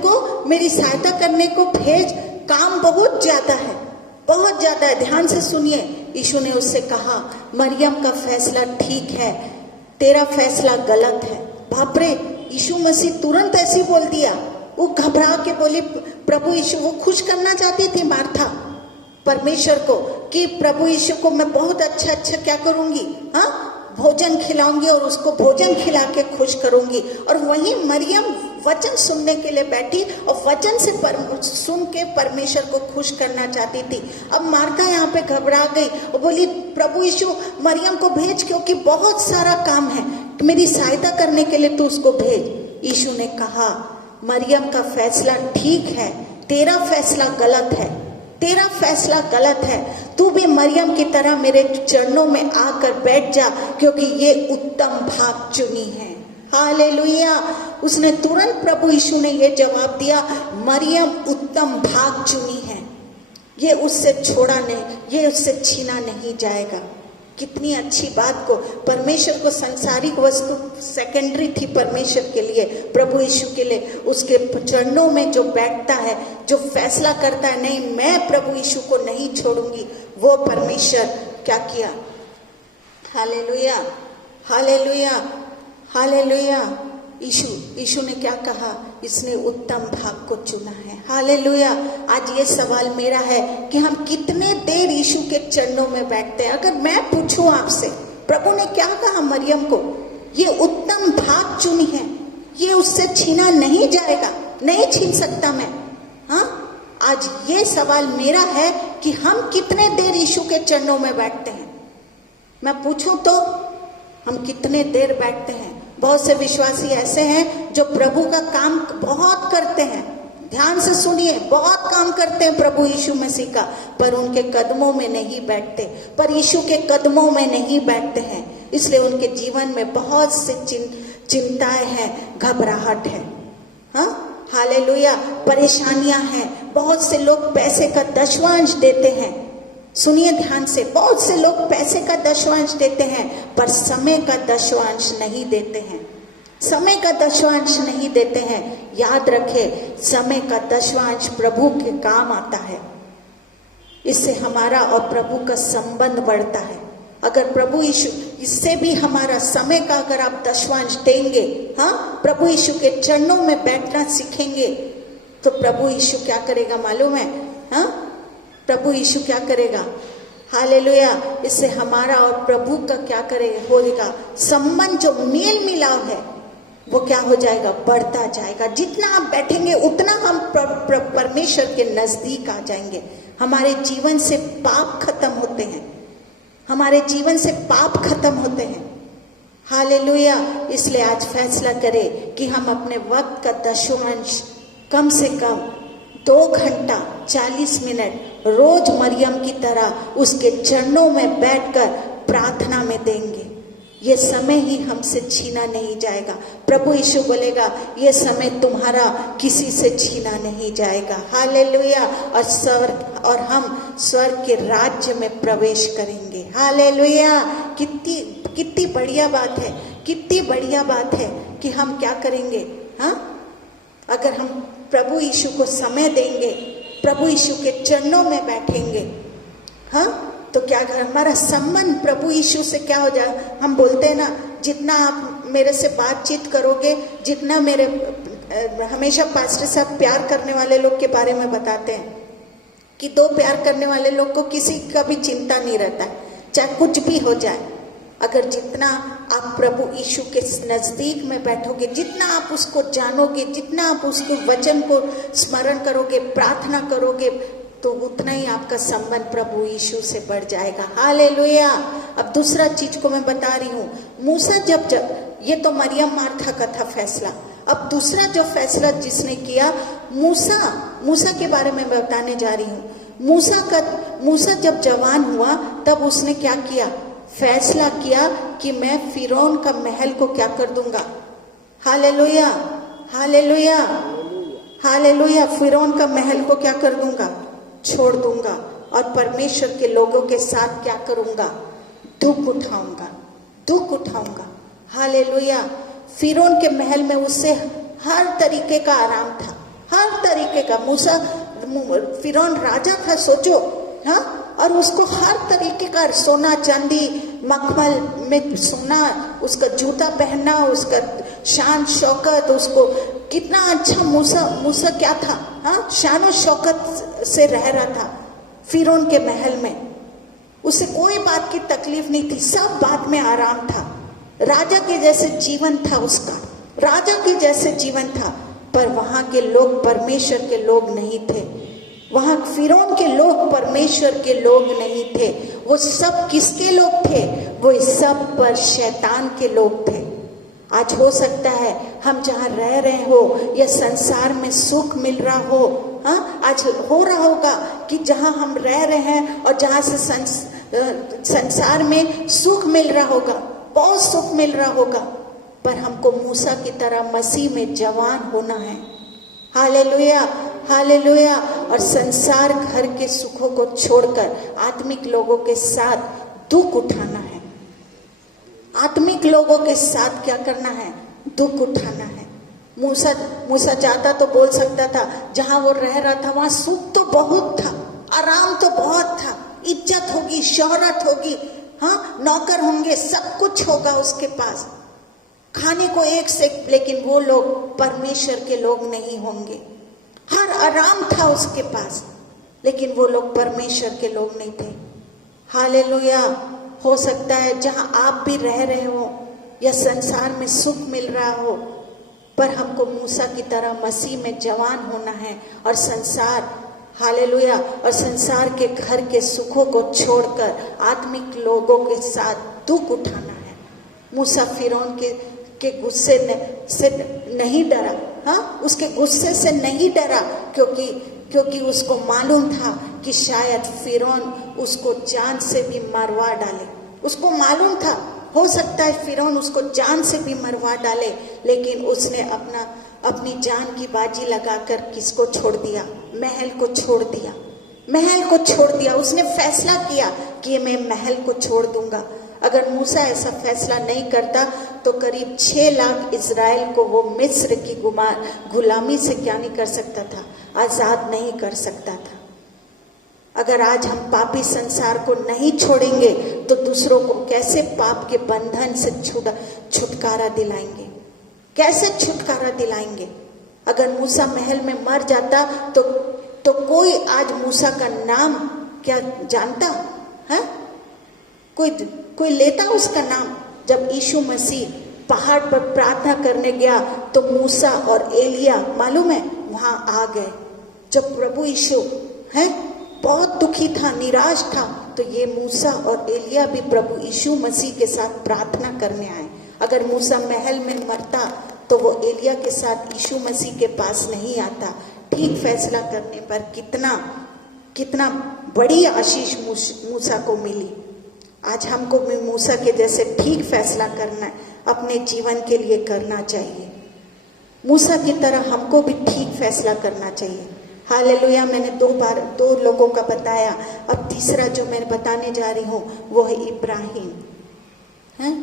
को मेरी सहायता करने को भेज, काम बहुत ज्यादा है, बहुत ज्यादा है। ध्यान से सुनिए। यीशु ने उससे कहा, मरियम का फैसला ठीक है, तेरा फैसला गलत है। बाप रे, यीशु मसीह तुरंत ऐसे बोल दिया। वो घबरा के बोली, प्रभु यीशु, वो खुश करना चाहती थी मार्था परमेश्वर को कि प्रभु यीशु को मैं बहुत अच्छा क्या करूंगी? हाँ, भोजन खिलाऊंगी और उसको भोजन खिला के खुश करूंगी। और वहीं मरियम वचन सुनने के लिए बैठी और वचन से सुन के परमेश्वर को खुश करना चाहती थी। अब मार्था यहाँ पे घबरा गई और बोली, प्रभु यीशु मरियम को भेज, क्योंकि बहुत सारा काम है, मेरी सहायता करने के लिए तू उसको भेज। यीशु ने कहा, मरियम का फैसला ठीक है, तेरा फैसला गलत है, तेरा फैसला गलत है। तू भी मरियम की तरह मेरे चरणों में आकर बैठ जा, क्योंकि ये उत्तम भाग चुनी है। हालेलुया। उसने तुरंत प्रभु यीशु ने ये जवाब दिया, मरियम उत्तम भाग चुनी है, ये उससे छोड़ा नहीं, ये उससे छीना नहीं जाएगा। कितनी अच्छी बात को, परमेश्वर को सांसारिक वस्तु सेकेंडरी थी परमेश्वर के लिए, प्रभु यीशु के लिए। उसके चरणों में जो बैठता है, जो फैसला करता है, नहीं मैं प्रभु यीशु को नहीं छोड़ूंगी, वो परमेश्वर क्या किया? Hallelujah, hallelujah, hallelujah. यीशु ने क्या कहा? इसने उत्तम भाग को चुना है। हालेलुया। आज ये सवाल मेरा है कि हम कितने देर यीशु के चरणों में बैठते हैं। अगर मैं पूछूं आपसे, प्रभु ने क्या कहा मरियम को? ये उत्तम भाग चुनी है, ये उससे छीना नहीं जाएगा, नहीं छीन सकता मैं। हाँ, आज ये सवाल मेरा है कि हम कितने देर यीशु के चरणों में बैठते हैं। मैं पूछूं तो हम कितने देर बैठते हैं? बहुत से विश्वासी ऐसे हैं जो प्रभु का काम बहुत करते हैं। ध्यान से सुनिए, बहुत काम करते हैं प्रभु यीशु मसीह का, पर उनके कदमों में नहीं बैठते, पर यीशु के कदमों में नहीं बैठते हैं। इसलिए उनके जीवन में बहुत से चिंताएं हैं, घबराहट है। हाँ, हालेलुया। परेशानियां हैं। बहुत से लोग पैसे का दशवांश देते हैं। सुनिए ध्यान से, बहुत से लोग पैसे का दशवांश देते हैं, पर समय का दशवांश नहीं देते हैं। समय का दशवांश नहीं देते हैं। याद रखे, समय का दशवांश प्रभु के काम आता है। इससे हमारा और प्रभु का संबंध बढ़ता है। अगर प्रभु यीशु, इससे भी हमारा समय का अगर आप दशवांश देंगे, हाँ, प्रभु यीशु के चरणों में बैठना सीखेंगे, तो प्रभु यीशु क्या करेगा मालूम है? हाँ, प्रभु यीशु क्या करेगा? हालेलुया। इससे हमारा और प्रभु का क्या करेगा होगा? संबंध जो मेल मिलाव है वो क्या हो जाएगा? बढ़ता जाएगा। जितना आप बैठेंगे उतना हम परमेश्वर के नजदीक आ जाएंगे। हमारे जीवन से पाप खत्म होते हैं, हमारे जीवन से पाप खत्म होते हैं। हालेलुया। इसलिए आज फैसला करें कि हम अपने वक्त का दशमांश कम से कम 2 घंटा 40 मिनट रोज मरियम की तरह उसके चरणों में बैठकर प्रार्थना में देंगे। ये समय ही हमसे छीना नहीं जाएगा। प्रभु यीशु बोलेगा ये समय तुम्हारा किसी से छीना नहीं जाएगा। हालेलुया। और हम स्वर्ग के राज्य में प्रवेश करेंगे। हालेलुया। कितनी बढ़िया बात है, कितनी बढ़िया बात है कि हम क्या करेंगे? हाँ, अगर हम प्रभु यीशु को समय देंगे, प्रभु यीशु के चरणों में बैठेंगे, हाँ, तो क्या हमारा संबंध प्रभु यीशु से क्या हो जाए? हम बोलते हैं ना, जितना आप मेरे से बातचीत करोगे, जितना मेरे हमेशा पास्टर साहब प्यार करने वाले लोग के बारे में बताते हैं कि 2 प्यार करने वाले लोग को किसी का भी चिंता नहीं रहता है, चाहे कुछ भी हो जाए। अगर जितना आप प्रभु यीशु के नजदीक में बैठोगे, जितना आप उसको जानोगे, जितना आप उसको वचन को स्मरण करोगे, प्रार्थना करोगे, तो उतना ही आपका संबंध प्रभु यीशु से बढ़ जाएगा। हालेलुया। अब दूसरा चीज को मैं बता रही हूँ। मूसा जब ये तो मरियम मार्था का था फैसला। अब दूसरा जो फैसला जिसने किया, मूसा के बारे में मैं बताने जा रही हूँ। मूसा जब जवान हुआ तब उसने क्या किया? फैसला किया कि मैं फिरौन का महल को क्या कर दूंगा? Hallelujah, hallelujah, hallelujah. फिरौन का महल को क्या कर दूंगा? छोड़ दूंगा। और परमेश्वर के लोगों के साथ क्या करूंगा? दुख उठाऊंगा, दुख उठाऊंगा। हालेलुया। फिरौन के महल में उससे हर तरीके का आराम था, हर तरीके का। फिरौन राजा था, सोचो, हाँ, और उसको हर तरीके का सोना चांदी मखमल में सोना, उसका जूता पहनना, उसका शान शौकत, उसको कितना अच्छा मूसा क्या था? हाँ, शान और शौकत से रह रहा था फिरौन के महल में। उसे कोई बात की तकलीफ नहीं थी, सब बात में आराम था। राजा के जैसे जीवन था उसका, राजा के जैसे जीवन था। पर वहां के लोग परमेश्वर के लोग नहीं थे। वहां फिरौन के लोग परमेश्वर के लोग नहीं थे। वो सब किसके लोग थे? वो सब पर शैतान के लोग थे। आज हो सकता है हम जहाँ रह रहे हो या संसार में सुख मिल रहा हो, हाँ, आज हो रहा होगा कि जहाँ हम रह रहे हैं और जहाँ से संसार में सुख मिल रहा होगा, बहुत सुख मिल रहा होगा, पर हमको मूसा की तरह मसीह में जवान होना है। Hallelujah, hallelujah. और संसार घर के सुखों को छोड़कर आत्मिक लोगों के साथ दुख उठाना है। आत्मिक लोगों के साथ क्या करना है? दुख उठाना है। मूसा चाहता तो बोल सकता था, जहां वो रह रहा था वहां सुख तो बहुत था, आराम तो बहुत था, इज्जत होगी, शोहरत होगी, हाँ, नौकर होंगे, सब कुछ होगा उसके पास, खाने को एक से। लेकिन वो लोग परमेश्वर के लोग नहीं होंगे। हर आराम था उसके पास, लेकिन वो लोग परमेश्वर के लोग नहीं थे। हालेलुया। हो सकता है जहां आप भी रह रहे हो या संसार में सुख मिल रहा हो, पर हमको मूसा की तरह मसीह में जवान होना है और संसार, हालेलुया, और संसार के घर के सुखों को छोड़कर आत्मिक लोगों के साथ दुख उठाना है। मूसा फिरौन के गुस्से से नहीं डरा, हाँ, उसके गुस्से से नहीं डरा, क्योंकि उसको मालूम था कि शायद फिरौन उसको जान से भी मरवा डाले। उसको मालूम था, हो सकता है फिरौन उसको जान से भी मरवा डाले, लेकिन उसने अपनी जान की बाजी लगाकर किसको छोड़ दिया? महल को छोड़ दिया, महल को छोड़ दिया। उसने फैसला किया कि मैं महल को छोड़ दूंगा। अगर मूसा ऐसा फैसला नहीं करता तो करीब 6 लाख इजराइल को वो मिस्र की गुलामी से क्या नहीं कर सकता था? आजाद नहीं कर सकता था। अगर आज हम पापी संसार को नहीं छोड़ेंगे तो दूसरों को कैसे पाप के बंधन से छुटकारा दिलाएंगे? कैसे छुटकारा दिलाएंगे? अगर मूसा महल में मर जाता तो कोई आज मूसा का नाम क्या जानता है? कोई लेता उसका नाम? जब यीशु मसीह पहाड़ पर प्रार्थना करने गया तो मूसा और एलिया मालूम है वहां आ गए। जब प्रभु यीशु है बहुत दुखी था, निराश था, तो ये मूसा और एलिया भी प्रभु यीशु मसीह के साथ प्रार्थना करने आए। अगर मूसा महल में मरता तो वो एलिया के साथ यीशु मसीह के पास नहीं आता। ठीक फैसला करने पर कितना बड़ी आशीष मूसा को मिली। आज हमको भी मूसा के जैसे ठीक फैसला करना है, अपने जीवन के लिए करना चाहिए। मूसा की तरह हमको भी ठीक फैसला करना चाहिए। हालेलुया। मैंने दो लोगों का बताया, अब तीसरा जो मैं बताने जा रही हूँ वो है इब्राहिम।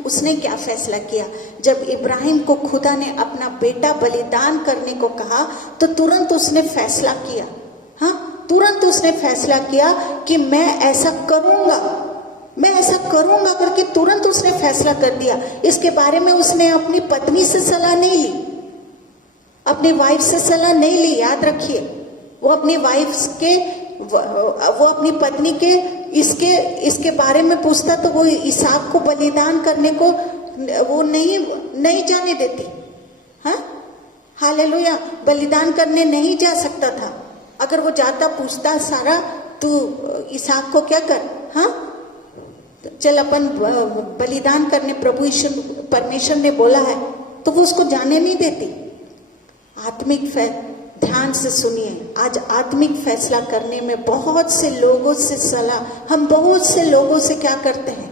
उसने क्या फैसला किया? जब इब्राहिम को खुदा ने अपना बेटा बलिदान करने को कहा तो तुरंत उसने फैसला किया। तुरंत उसने फैसला किया कि मैं ऐसा करूंगा करके तुरंत उसने फैसला कर दिया। इसके बारे में उसने अपनी पत्नी से सलाह नहीं ली, अपनी वाइफ से सलाह नहीं ली। याद रखिए, वो अपनी पत्नी के इसके बारे में पूछता तो वो इसहाक को बलिदान करने को वो नहीं जाने देती। हालेलुया। बलिदान करने नहीं जा सकता था। अगर वो जाता पूछता, सारा तू इसहाक को क्या कर, चल अपन बलिदान करने प्रभु परमेश्वर ने बोला है, तो वो उसको जाने नहीं देती। ध्यान से सुनिए, आज आत्मिक फैसला करने में बहुत से लोगों से हम बहुत से लोगों से क्या करते हैं?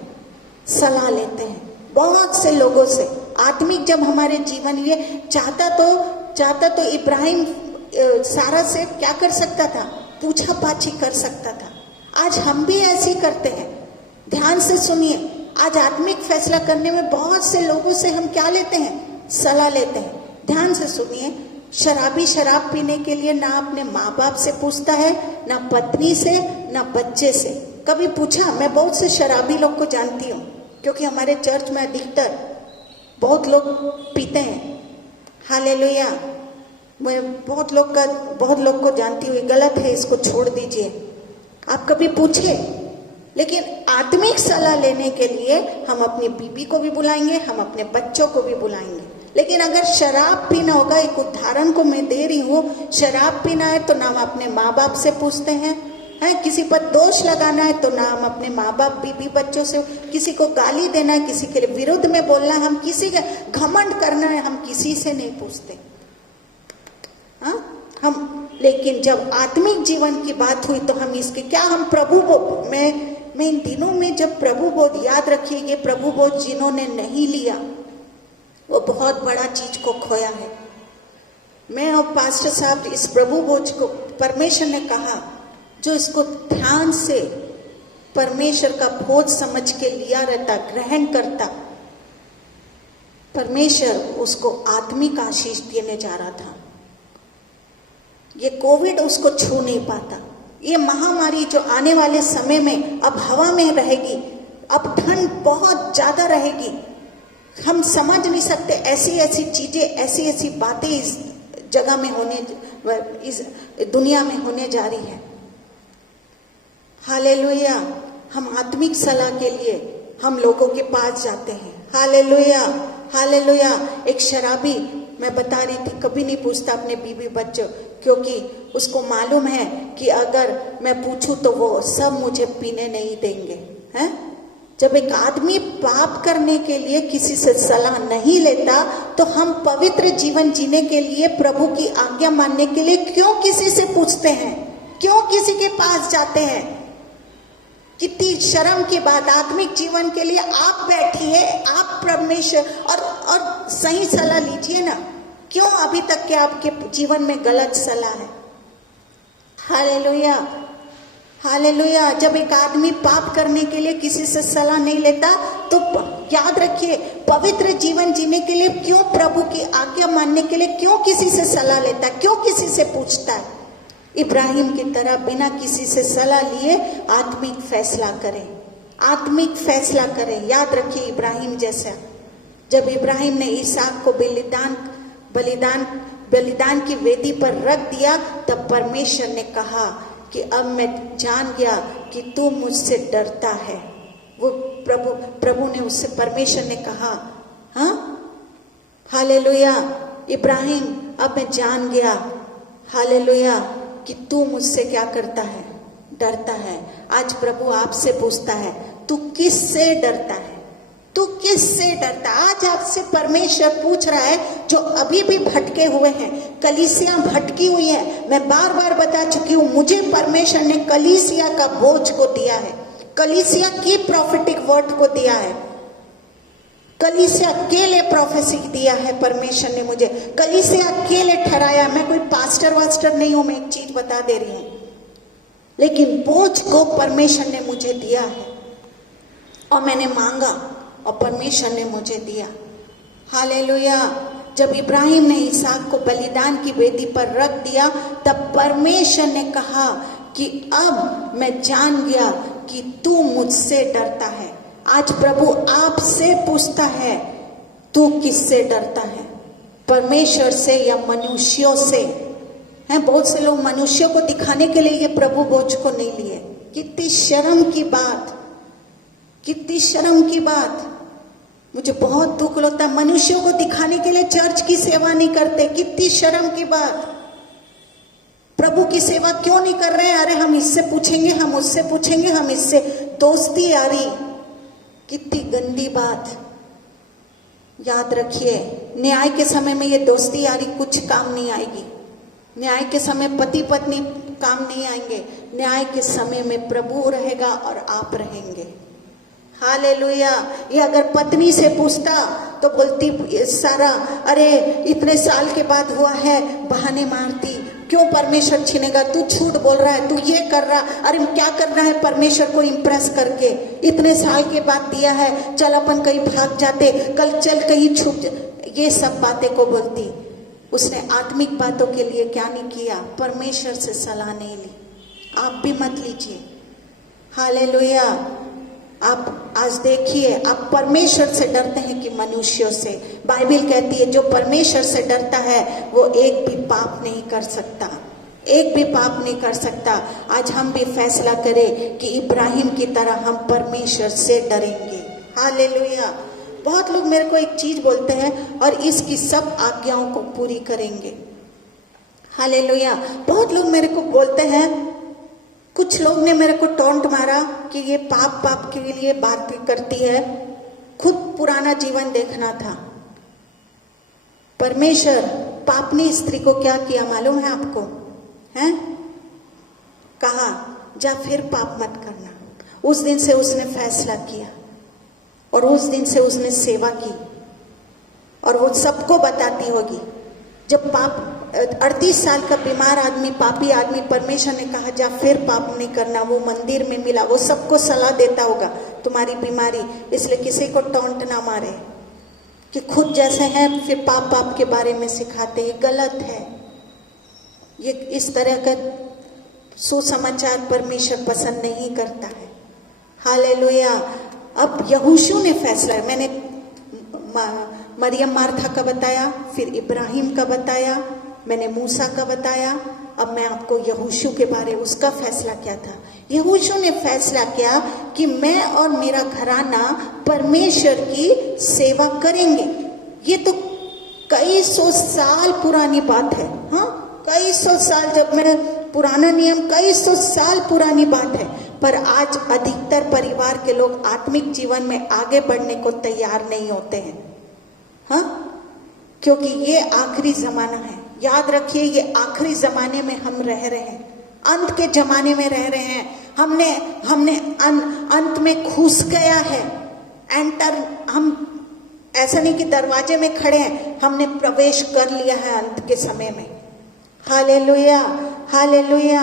सलाह लेते हैं। बहुत से लोगों से आत्मिक जब हमारे जीवन ये चाहता तो इब्राहिम सारा से क्या कर सकता था? पूछा पाछी कर सकता था। आज हम भी ऐसे ही करते हैं। ध्यान से सुनिए, आज आत्मिक फैसला करने में बहुत से लोगों से हम क्या लेते हैं? सलाह लेते हैं। ध्यान से सुनिए, शराबी शराब पीने के लिए ना अपने माँ बाप से पूछता है, ना पत्नी से, ना बच्चे से। कभी पूछा? मैं बहुत से शराबी लोग को जानती हूँ, क्योंकि हमारे चर्च में अधिकतर बहुत लोग पीते हैं। हालेलुया। मैं बहुत लोग को जानती हूँ। गलत है, इसको छोड़ दीजिए। आप कभी पूछे? लेकिन आत्मिक सलाह लेने के लिए हम अपनी बीबी को भी बुलाएंगे, हम अपने बच्चों को भी बुलाएंगे। लेकिन अगर शराब पीना होगा, एक उदाहरण को मैं दे रही हूँ, शराब पीना है तो ना हम अपने माँ बाप से पूछते हैं, किसी पर दोष लगाना है तो ना हम अपने माँ बाप बीबी बच्चों से, किसी को गाली देना है, किसी के विरुद्ध में बोलना है, हम किसी का घमंड करना है, हम किसी से नहीं पूछते। लेकिन जब आत्मिक जीवन की बात हुई तो हम इसके क्या, हम प्रभु बोध, मैं इन दिनों में जब प्रभु बोध, याद रखिए ये प्रभु बोध जिन्होंने नहीं लिया वो बहुत बड़ा चीज को खोया है। मैं और पास्टर साहब इस प्रभु बोझ को परमेश्वर ने कहा, जो इसको ध्यान से परमेश्वर का बोझ समझ के लिया रहता, ग्रहण करता, परमेश्वर उसको आत्मिक आशीष देने जा रहा था। ये कोविड उसको छू नहीं पाता। ये महामारी जो आने वाले समय में अब हवा में रहेगी, अब ठंड बहुत ज्यादा रहेगी, हम समझ नहीं सकते। ऐसी चीजें, ऐसी बातें इस जगह में इस दुनिया में होने जा रही है। हालेलुया। हम आत्मिक सलाह के लिए हम लोगों के पास जाते हैं। Hallelujah, hallelujah. एक शराबी, मैं बता रही थी, कभी नहीं पूछता अपने बीवी बच्चों, क्योंकि उसको मालूम है कि अगर मैं पूछूं तो वो सब मुझे पीने नहीं देंगे। हैं? जब एक आदमी पाप करने के लिए किसी से सलाह नहीं लेता तो हम पवित्र जीवन जीने के लिए, प्रभु की आज्ञा मानने के लिए क्यों किसी से पूछते हैं? क्यों किसी के पास जाते हैं? कितनी शर्म की बात। आत्मिक जीवन के लिए आप बैठिए, आप परमेश्वर और सही सलाह लीजिए ना। क्यों अभी तक के आपके जीवन में गलत सलाह है? Hallelujah, hallelujah. जब एक आदमी पाप करने के लिए किसी से सलाह नहीं लेता तो याद रखिए, पवित्र जीवन जीने के लिए क्यों, प्रभु की आज्ञा मानने के लिए क्यों किसी से सलाह लेता है? क्यों किसी से पूछता है? इब्राहिम की तरह बिना किसी से सलाह लिए आत्मिक फैसला करें, आत्मिक फैसला करें। याद रखिए इब्राहिम जैसा, जब इब्राहिम ने इसहाक को बलिदान की वेदी पर रख दिया, तब परमेश्वर ने कहा कि अब मैं जान गया कि तू मुझसे डरता है। वो प्रभु ने उससे, परमेश्वर ने कहा, हाँ हालेलुया इब्राहिम, अब मैं जान गया हालेलुया कि तू मुझसे क्या करता है, डरता है। आज प्रभु आपसे पूछता है, तू किससे डरता है? तू किससे डरता? आज आपसे परमेश्वर पूछ रहा है, जो अभी भी भटके हुए हैं, कलीसिया भटकी हुई है। मैं बार बार बता चुकी हूं, मुझे परमेश्वर ने कलीसिया का बोझ को दिया है, कलीसिया की प्रॉफिटिक वर्ड को दिया है, कलीसिया के लिए प्रोफेसी दिया है परमेश्वर ने मुझे, कलीसिया के लिए ठहराया। मैं कोई पास्टर वास्टर नहीं हूं, मैं एक चीज बता दे रही हूं, लेकिन बोझ को परमेश्वर ने मुझे दिया है और मैंने मांगा और परमेश्वर ने मुझे दिया। हालेलुया। जब इब्राहिम ने इसहाक को बलिदान की वेदी पर रख दिया, तब परमेश्वर ने कहा कि अब मैं जान गया कि तू मुझसे डरता है। आज प्रभु आपसे पूछता है, तू किससे डरता है? परमेश्वर से या मनुष्यों से? हैं बहुत से लोग मनुष्यों को दिखाने के लिए ये प्रभु बोझ को नहीं लिए। कितनी शर्म की बात, कितनी शर्म की बात। मुझे बहुत दुख लगता है, मनुष्यों को दिखाने के लिए चर्च की सेवा नहीं करते। कितनी शर्म की बात। प्रभु की सेवा क्यों नहीं कर रहे हैं? अरे हम इससे पूछेंगे, हम उससे पूछेंगे, हम इससे दोस्ती यारी। कितनी गंदी बात। याद रखिए, न्याय के समय में ये दोस्ती यारी कुछ काम नहीं आएगी। न्याय के समय पति पत्नी काम नहीं आएंगे। न्याय के समय में प्रभु रहेगा और आप रहेंगे। हालेलुया। ये अगर पत्नी से पूछता तो बोलती सारा, अरे इतने साल के बाद हुआ है, बहाने मारती। क्यों परमेश्वर छीनेगा? तू झूठ बोल रहा है, तू ये कर रहा, अरे क्या करना है परमेश्वर को इम्प्रेस करके? इतने साल के बाद दिया है, चल अपन कहीं भाग जाते, कल चल कहीं छूट। ये सब बातें को बोलती। उसने आत्मिक बातों के लिए क्या नहीं किया? परमेश्वर से सलाह नहीं ली। आप भी मत लीजिए। हालेलुया। आप आज देखिए, आप परमेश्वर से डरते हैं कि मनुष्यों से? बाइबल कहती है जो परमेश्वर से डरता है वो एक भी पाप नहीं कर सकता, एक भी पाप नहीं कर सकता। आज हम भी फैसला करें कि इब्राहिम की तरह हम परमेश्वर से डरेंगे। हालेलुया। बहुत लोग मेरे को एक चीज बोलते हैं और इसकी सब आज्ञाओं को पूरी करेंगे। हालेलुया। बहुत लोग मेरे को बोलते हैं, कुछ लोग ने मेरे को टोंट मारा कि ये पाप के लिए बात करती है, खुद पुराना जीवन देखना था। परमेश्वर पापनी स्त्री को क्या किया मालूम है आपको? हैं? कहा जा फिर पाप मत करना। उस दिन से उसने फैसला किया और उस दिन से उसने सेवा की और वो सबको बताती होगी। जब पाप 38 साल का बीमार आदमी, पापी आदमी, परमेश्वर ने कहा जा फिर पाप नहीं करना, वो मंदिर में मिला, वो सबको सलाह देता होगा तुम्हारी बीमारी, इसलिए किसी को टोंट ना मारे कि खुद जैसे हैं फिर पाप के बारे में सिखाते। ये गलत है। ये इस तरह का सुसमाचार परमेश्वर पसंद नहीं करता है। हालेलुया। अब यहोशू ने फैसला, मैंने मरियम मार्था का बताया, फिर इब्राहिम का बताया, मैंने मूसा का बताया, अब मैं आपको यहोशू के बारे उसका फैसला क्या था। यहोशू ने फैसला किया कि मैं और मेरा घराना परमेश्वर की सेवा करेंगे। ये तो कई सौ साल पुरानी बात है। हाँ, कई सौ साल, जब मैं पुराना नियम, कई सौ साल पुरानी बात है। पर आज अधिकतर परिवार के लोग आत्मिक जीवन में आगे बढ़ने को तैयार नहीं होते हैं। हाँ, क्योंकि ये आखिरी जमाना है। याद रखिए, ये आखिरी जमाने में हम रह रहे हैं, अंत के जमाने में रह रहे हैं। हमने अंत में घुस गया है। एंटर, हम ऐसा नहीं कि दरवाजे में खड़े हैं, हमने प्रवेश कर लिया है अंत के समय में। हालेलुया, हालेलुया,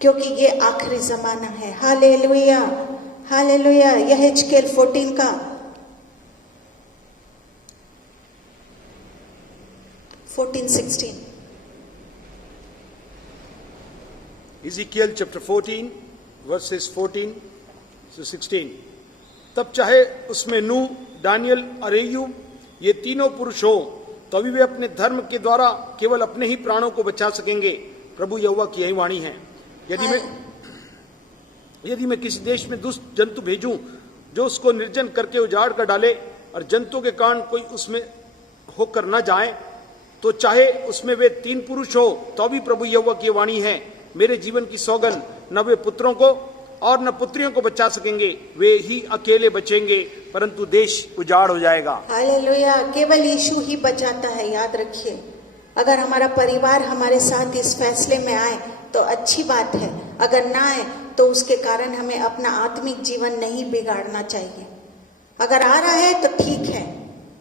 क्योंकि ये आखिरी जमाना है। Hallelujah, hallelujah. यह एचकेल 14 का 14:16। Ezekiel chapter 14 verses 14 to 16। तब चाहे उसमें नूह, दानियल और अय्यूब ये तीनों पुरुष हो, तो अभी वे अपने धर्म के द्वारा केवल अपने ही प्राणों को बचा सकेंगे। प्रभु यहोवा की यही वाणी है। यदि मैं किसी देश में दुष्ट जंतु भेजूं जो उसको निर्जन करके उजाड़ कर डाले और जंतु के कारण कोई उसमें होकर न जाए, तो चाहे उसमें वे 3 पुरुष हो तो भी प्रभु यहोवा की वाणी है, मेरे जीवन की सौगंध, न वे पुत्रों को और न पुत्रियों को बचा सकेंगे, वे ही अकेले बचेंगे, परंतु देश उजाड़ हो जाएगा। हालेलुया। केवल यीशु ही बचाता है, याद रखिए। अगर हमारा परिवार हमारे साथ इस फैसले में आए तो अच्छी बात है, अगर ना आए तो उसके कारण हमें अपना आत्मिक जीवन नहीं बिगाड़ना चाहिए। अगर आ रहा है तो ठीक है,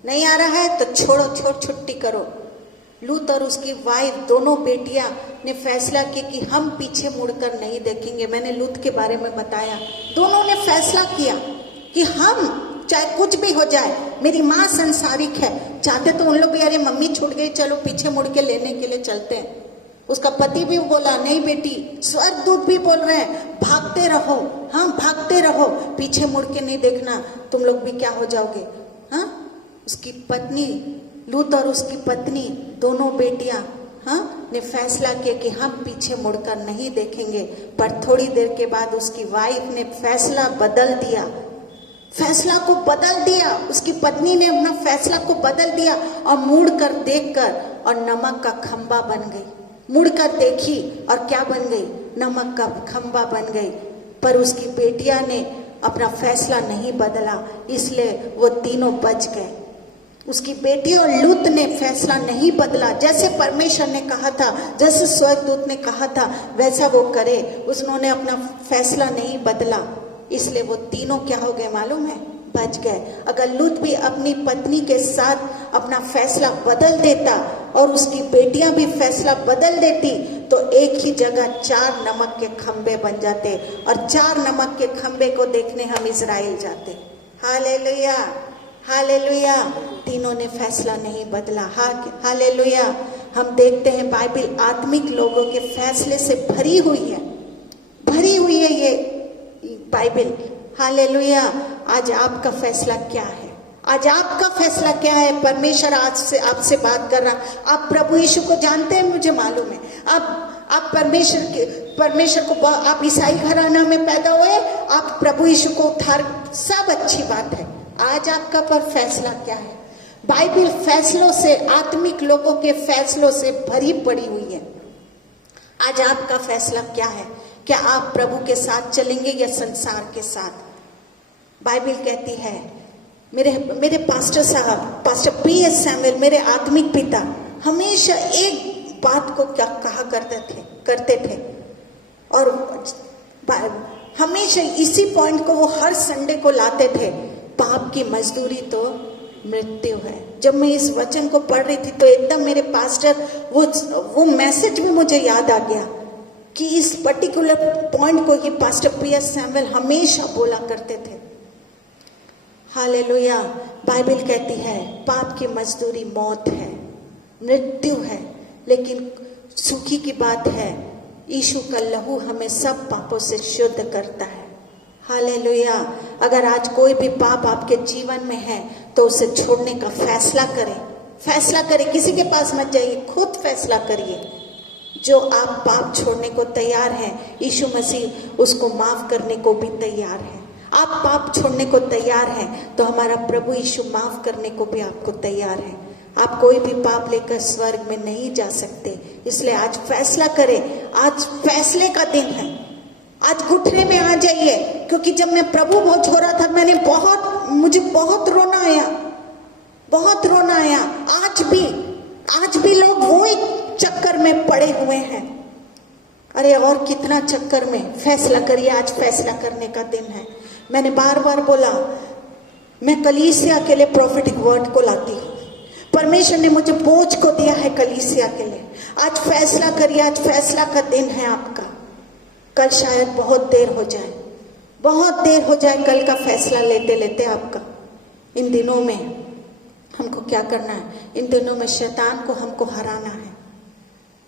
नहीं आ रहा है तो छोड़ो, छुट्टी करो। लूत और उसकी वाइफ, दोनों बेटियां ने फैसला किया कि हम पीछे मुड़कर नहीं देखेंगे। मैंने लूत के बारे में बताया, दोनों ने फैसला किया कि हम चाहे कुछ भी हो जाए, मेरी माँ संसारिक है, चाहते तो उन लोग भी अरे मम्मी छूट गई, चलो पीछे मुड़ के लेने के लिए चलते हैं। उसका पति भी बोला नहीं बेटी, स्वर्गदूत भी बोल रहे हैं भागते रहो, हाँ भागते रहो, पीछे मुड़ के नहीं देखना, तुम लोग भी क्या हो जाओगे। हाँ, उसकी पत्नी लूत और उसकी पत्नी, दोनों बेटियां ने फैसला किया कि हम पीछे मुड़कर नहीं देखेंगे। पर थोड़ी देर के बाद उसकी वाइफ ने फैसला बदल दिया, फैसला को बदल दिया। उसकी पत्नी ने अपना फैसला को बदल दिया और मुड़कर देखकर और नमक का खंबा बन गई। मुड़कर देखी और क्या बन गई, नमक का खंबा बन गई। पर उसकी बेटियां ने अपना फैसला नहीं बदला, इसलिए वो तीनों बच गए। उसकी बेटी और लूत ने फैसला नहीं बदला, जैसे परमेश्वर ने कहा था, जैसे स्वर्गदूत ने कहा था वैसा वो करे, उन्होंने अपना फैसला नहीं बदला, इसलिए वो तीनों क्या हो गए मालूम है, बच गए। अगर लूत भी अपनी पत्नी के साथ अपना फैसला बदल देता और उसकी बेटियां भी फैसला बदल देती तो एक ही जगह 4 नमक के खंबे बन जाते और 4 नमक के खंबे को देखने हम इजराइल जाते। Hallelujah, hallelujah. तीनों ने फैसला नहीं बदला। हालेलुया। हम देखते हैं बाइबल आत्मिक लोगों के फैसले से भरी हुई है, भरी हुई है ये बाइबल। हालेलुया। आज आपका फैसला क्या है? आज आपका फैसला क्या है? परमेश्वर आज से आपसे बात कर रहा। आप प्रभु यीशु को जानते हैं, मुझे मालूम है। आप परमेश्वर को, आप ईसाई घराना में पैदा हुए, आप प्रभु यीशु को उद्धार, सब अच्छी बात है। आज आपका पर फैसला क्या है? बाइबल फैसलों से, आत्मिक लोगों के फैसलों से भरी पड़ी हुई है। आज आपका फैसला क्या है? क्या आप प्रभु के साथ चलेंगे या संसार के साथ? बाइबल कहती है, मेरे पास्टर साहब, पास्टर पीएस सैमुअल, मेरे आत्मिक पिता हमेशा एक बात को क्या कहा करते थे और हमेशा इसी पॉइंट को वो हर संडे को लाते थे, पाप की मजदूरी तो मृत्यु है। जब मैं इस वचन को पढ़ रही थी तो एकदम मेरे पास्टर वो मैसेज भी मुझे याद आ गया कि इस पर्टिकुलर पॉइंट को ही पास्टर पीएस सैमुअल हमेशा बोला करते थे। हालेलुया। बाइबल कहती है पाप की मजदूरी मौत है, मृत्यु है, लेकिन सुखी की बात है यीशु का लहू हमें सब पापों से शुद्ध करता है। हालेलुया। अगर आज कोई भी पाप आपके जीवन में है तो उसे छोड़ने का फैसला करें, फैसला करें। किसी के पास मत जाइए, खुद फैसला करिए। जो आप पाप छोड़ने को तैयार हैं, यीशु मसीह उसको माफ करने को भी तैयार है। आप पाप छोड़ने को तैयार हैं तो हमारा प्रभु यीशु माफ करने को भी आपको तैयार है। आप कोई भी पाप लेकर स्वर्ग में नहीं जा सकते, इसलिए आज फैसला करें। आज फैसले का दिन है। आज घुटने में आ जाइए, क्योंकि जब मैं प्रभु भोज हो रहा था मुझे बहुत रोना आया, बहुत रोना आया। आज भी लोग वो एक चक्कर में पड़े हुए हैं। अरे और कितना चक्कर में। फैसला करिए, आज फैसला करने का दिन है। मैंने बार बार बोला, मैं कलीसिया के लिए प्रॉफिटिक वर्ड को लाती हूँ। परमेश्वर ने मुझे बोझ को दिया है कलीसिया के लिए। आज फैसला करिए, आज फैसला का दिन है आपका। कल शायद बहुत देर हो जाए, बहुत देर हो जाए कल का फैसला लेते लेते आपका। इन दिनों में हमको क्या करना है? इन दिनों में शैतान को हमको हराना है।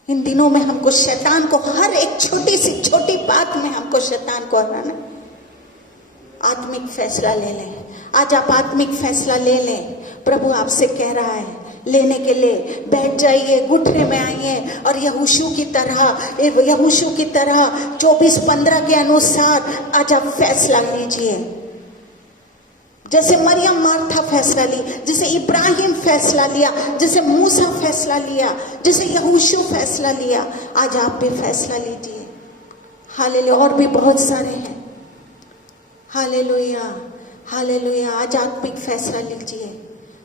इन दिनों में हमको शैतान को, हर एक छोटी सी छोटी बात में हमको शैतान को हराना है। आत्मिक फैसला ले लें। आज आप आत्मिक फैसला ले लें। प्रभु आपसे कह रहा है लेने के लिए बैठ जाइए, घुटने में आइए और यहोशू की तरह 24:15 के अनुसार आज आप फैसला लीजिए। जैसे मरियम मार्था फैसला ली, जैसे इब्राहिम फैसला लिया, जैसे मूसा फैसला लिया, जैसे यहोशू फैसला लिया, आज आप भी फैसला लीजिए। हालेलुया। और भी बहुत सारे हैं। Hallelujah, hallelujah. आज आत्मिक फैसला लीजिए।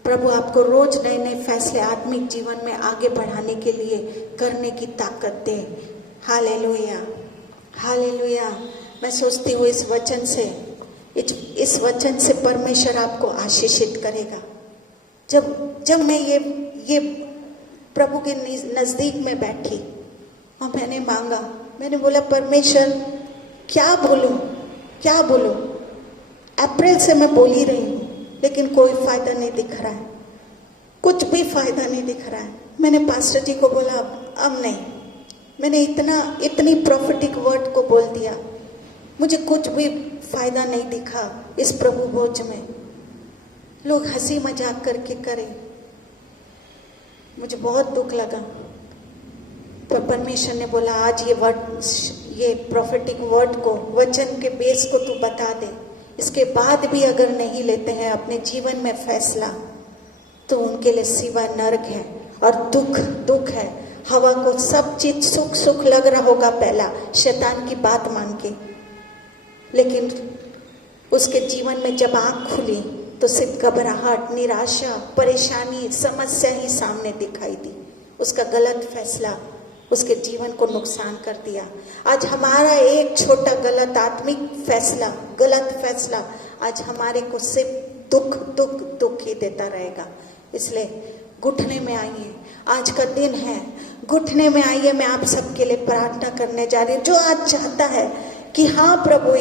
प्रभु आपको रोज नए नए फैसले आत्मिक जीवन में आगे बढ़ाने के लिए करने की ताकत दे। Hallelujah, hallelujah. मैं सोचती हूँ इस वचन से परमेश्वर आपको आशीषित करेगा। जब मैं ये प्रभु के नजदीक में बैठी और मैंने मांगा, मैंने बोला परमेश्वर क्या बोलूं। अप्रैल से मैं बोल ही रही हूँ लेकिन कोई फायदा नहीं दिख रहा है, कुछ भी फायदा नहीं दिख रहा है। मैंने पास्टर जी को बोला अब नहीं, मैंने इतनी प्रॉफिटिक वर्ड को बोल दिया, मुझे कुछ भी फायदा नहीं दिखा इस प्रभु भोज में। लोग हंसी मजाक करके करें, मुझे बहुत दुख लगा। पर परमेश्वर ने बोला आज ये प्रॉफिटिक वर्ड को, वचन के बेस को तू बता दे। इसके बाद भी अगर नहीं लेते हैं अपने जीवन में फैसला तो उनके लिए सिवा नरक है और दुख है। हवा को सब चीज सुख लग रहा होगा पहला शैतान की बात मान के, लेकिन उसके जीवन में जब आंख खुली तो सिर्फ घबराहट, निराशा, परेशानी, समस्या ही सामने दिखाई दी। उसका गलत फैसला उसके जीवन को नुकसान कर दिया। आज हमारा एक छोटा गलत आत्मिक फैसला, गलत फैसला आज हमारे को सिर्फ दुख ही देता रहेगा। इसलिए घुटने में आइए, आज का दिन है, घुटने में आइए। मैं आप सबके लिए प्रार्थना करने जा रही हूँ जो आज चाहता है कि हाँ प्रभु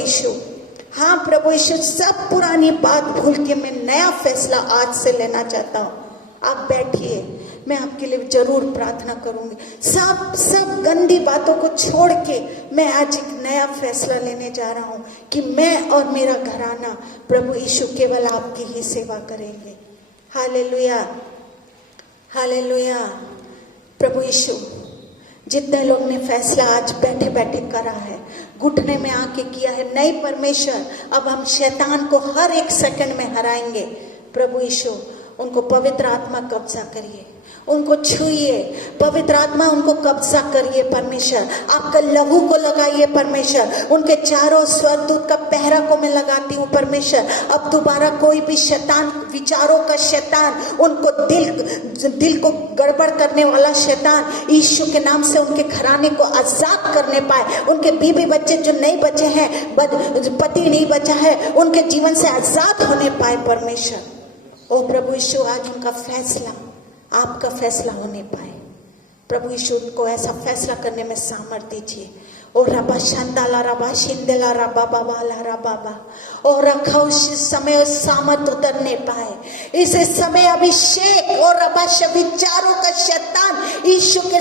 यीशु सब पुरानी बात भूल के मैं नया फैसला आज से लेना चाहता हूँ। आप बैठिए, मैं आपके लिए जरूर प्रार्थना करूंगी। सब गंदी बातों को छोड़ के मैं आज एक नया फैसला लेने जा रहा हूं कि मैं और मेरा घराना प्रभु यीशु केवल आपकी ही सेवा करेंगे। Hallelujah, hallelujah. प्रभु यीशु, जितने लोग ने फैसला आज बैठे बैठे करा है, घुटने में आके किया है, नहीं परमेश्वर अब हम शैतान को हर एक सेकंड में हराएंगे। प्रभु यीशु उनको पवित्र आत्मा कब्जा करिए, उनको छुइए, पवित्र आत्मा उनको कब्जा करिए परमेश्वर। आपका लहू को लगाइए परमेश्वर, उनके चारों स्वर्गदूत का पहरा को मैं लगाती हूँ परमेश्वर। अब दोबारा कोई भी शैतान, विचारों का शैतान, उनको दिल को गड़बड़ करने वाला शैतान यीशु के नाम से उनके घराने को आजाद करने पाए। उनके बीवी बच्चे जो नहीं बचे हैं, पति नहीं बचा है, उनके जीवन से आजाद होने पाए परमेश्वर। ओ प्रभु यीशु, आज उनका फैसला आपका फैसला होने पाए। प्रभु यीशु उनको ऐसा फैसला करने में सामर्थ दीजिए। ओ रबा शंदाला रबा शिंदेला रबा बाबा ला रबा, और रखा उस समय उस सामर्थ उतरने पाए। इस समय अभिषेक और रबा विचारों का शैतान यीशु के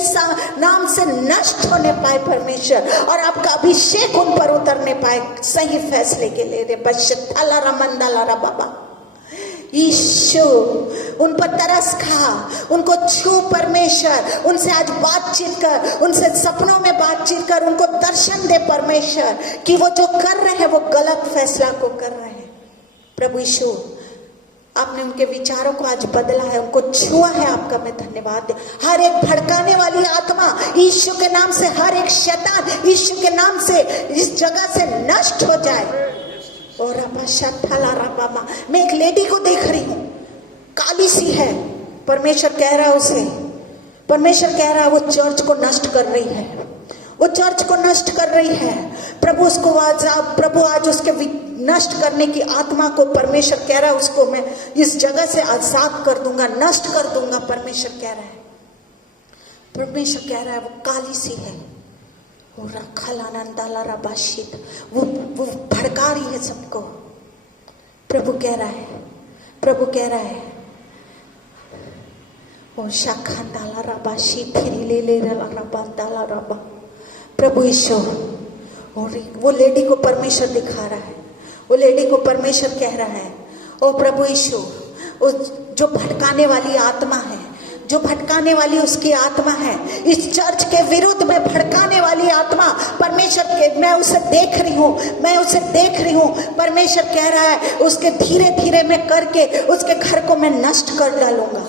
नाम से नष्ट होने पाए परमेश्वर, और आपका अभिषेक उन पर उतरने पाए सही फैसले के लिए। रे बशला रमंदाला रबा, यीशु उन पर तरस खा, उनको छू परमेश्वर, उनसे आज बातचीत कर, उनसे सपनों में बातचीत कर, उनको दर्शन दे परमेश्वर कि वो जो कर रहे हैं वो गलत फैसला को कर रहे हैं। प्रभु यीशु, आपने उनके विचारों को आज बदला है, उनको छुआ है, आपका मैं धन्यवाद दे। हर एक भड़काने वाली आत्मा यीशु के नाम से, हर एक शैतान यीशु के नाम से इस जगह से नष्ट हो जाए। और मैं एक लेडी को देख रही हूँ, काली सी है। परमेश्वर कह रहा है उसे, परमेश्वर कह रहा है वो चर्च को नष्ट कर रही है, वो चर्च को नष्ट कर रही है। प्रभु उसको प्रभु आज उसके नष्ट करने की आत्मा को परमेश्वर कह रहा है उसको मैं इस जगह से आजाद कर दूंगा, नष्ट कर दूंगा। परमेश्वर कह रहा है, परमेश्वर कह रहा है वो काली सी है, वो रखलानंदाला रबाशित, वो भड़का रही है सबको। प्रभु कह रहा है, प्रभु कह रहा है ओ शाखांदाला रबाशित ले रबांदाला रबा। प्रभु यीशु, और वो लेडी को परमेश्वर दिखा रहा है, वो लेडी को परमेश्वर कह रहा है ओ प्रभु यीशु, जो भटकाने वाली आत्मा है, जो भटकाने वाली उसकी आत्मा है, इस चर्च के विरुद्ध में भड़काने वाली आत्मा, परमेश्वर के मैं उसे देख रही हूँ। परमेश्वर कह रहा है उसके धीरे धीरे मैं करके उसके घर को मैं नष्ट कर डालूंगा।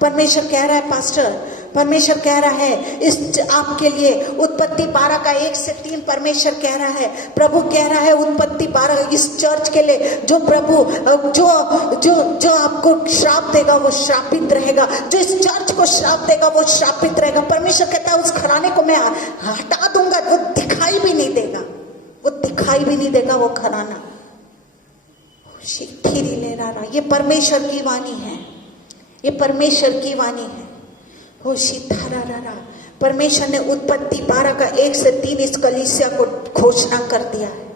परमेश्वर कह रहा है पास्टर, परमेश्वर कह रहा है इस आपके लिए उत्पत्ति 12 का 1 से 3 परमेश्वर कह रहा है, प्रभु कह रहा है उत्पत्ति 12 इस चर्च के लिए जो प्रभु जो आपको श्राप देगा वो श्रापित रहेगा, जो इस चर्च को श्राप देगा वो श्रापित रहेगा। परमेश्वर कहता है उस घराने को मैं हटा दूंगा, वो दिखाई भी नहीं देगा वो घराना। ले रहा, ये परमेश्वर की वाणी है, ये परमेश्वर की वाणी है। परमेश्वर ने उत्पत्ति 12 का 1 से 3 इस कलीसिया को घोषणा कर दिया है,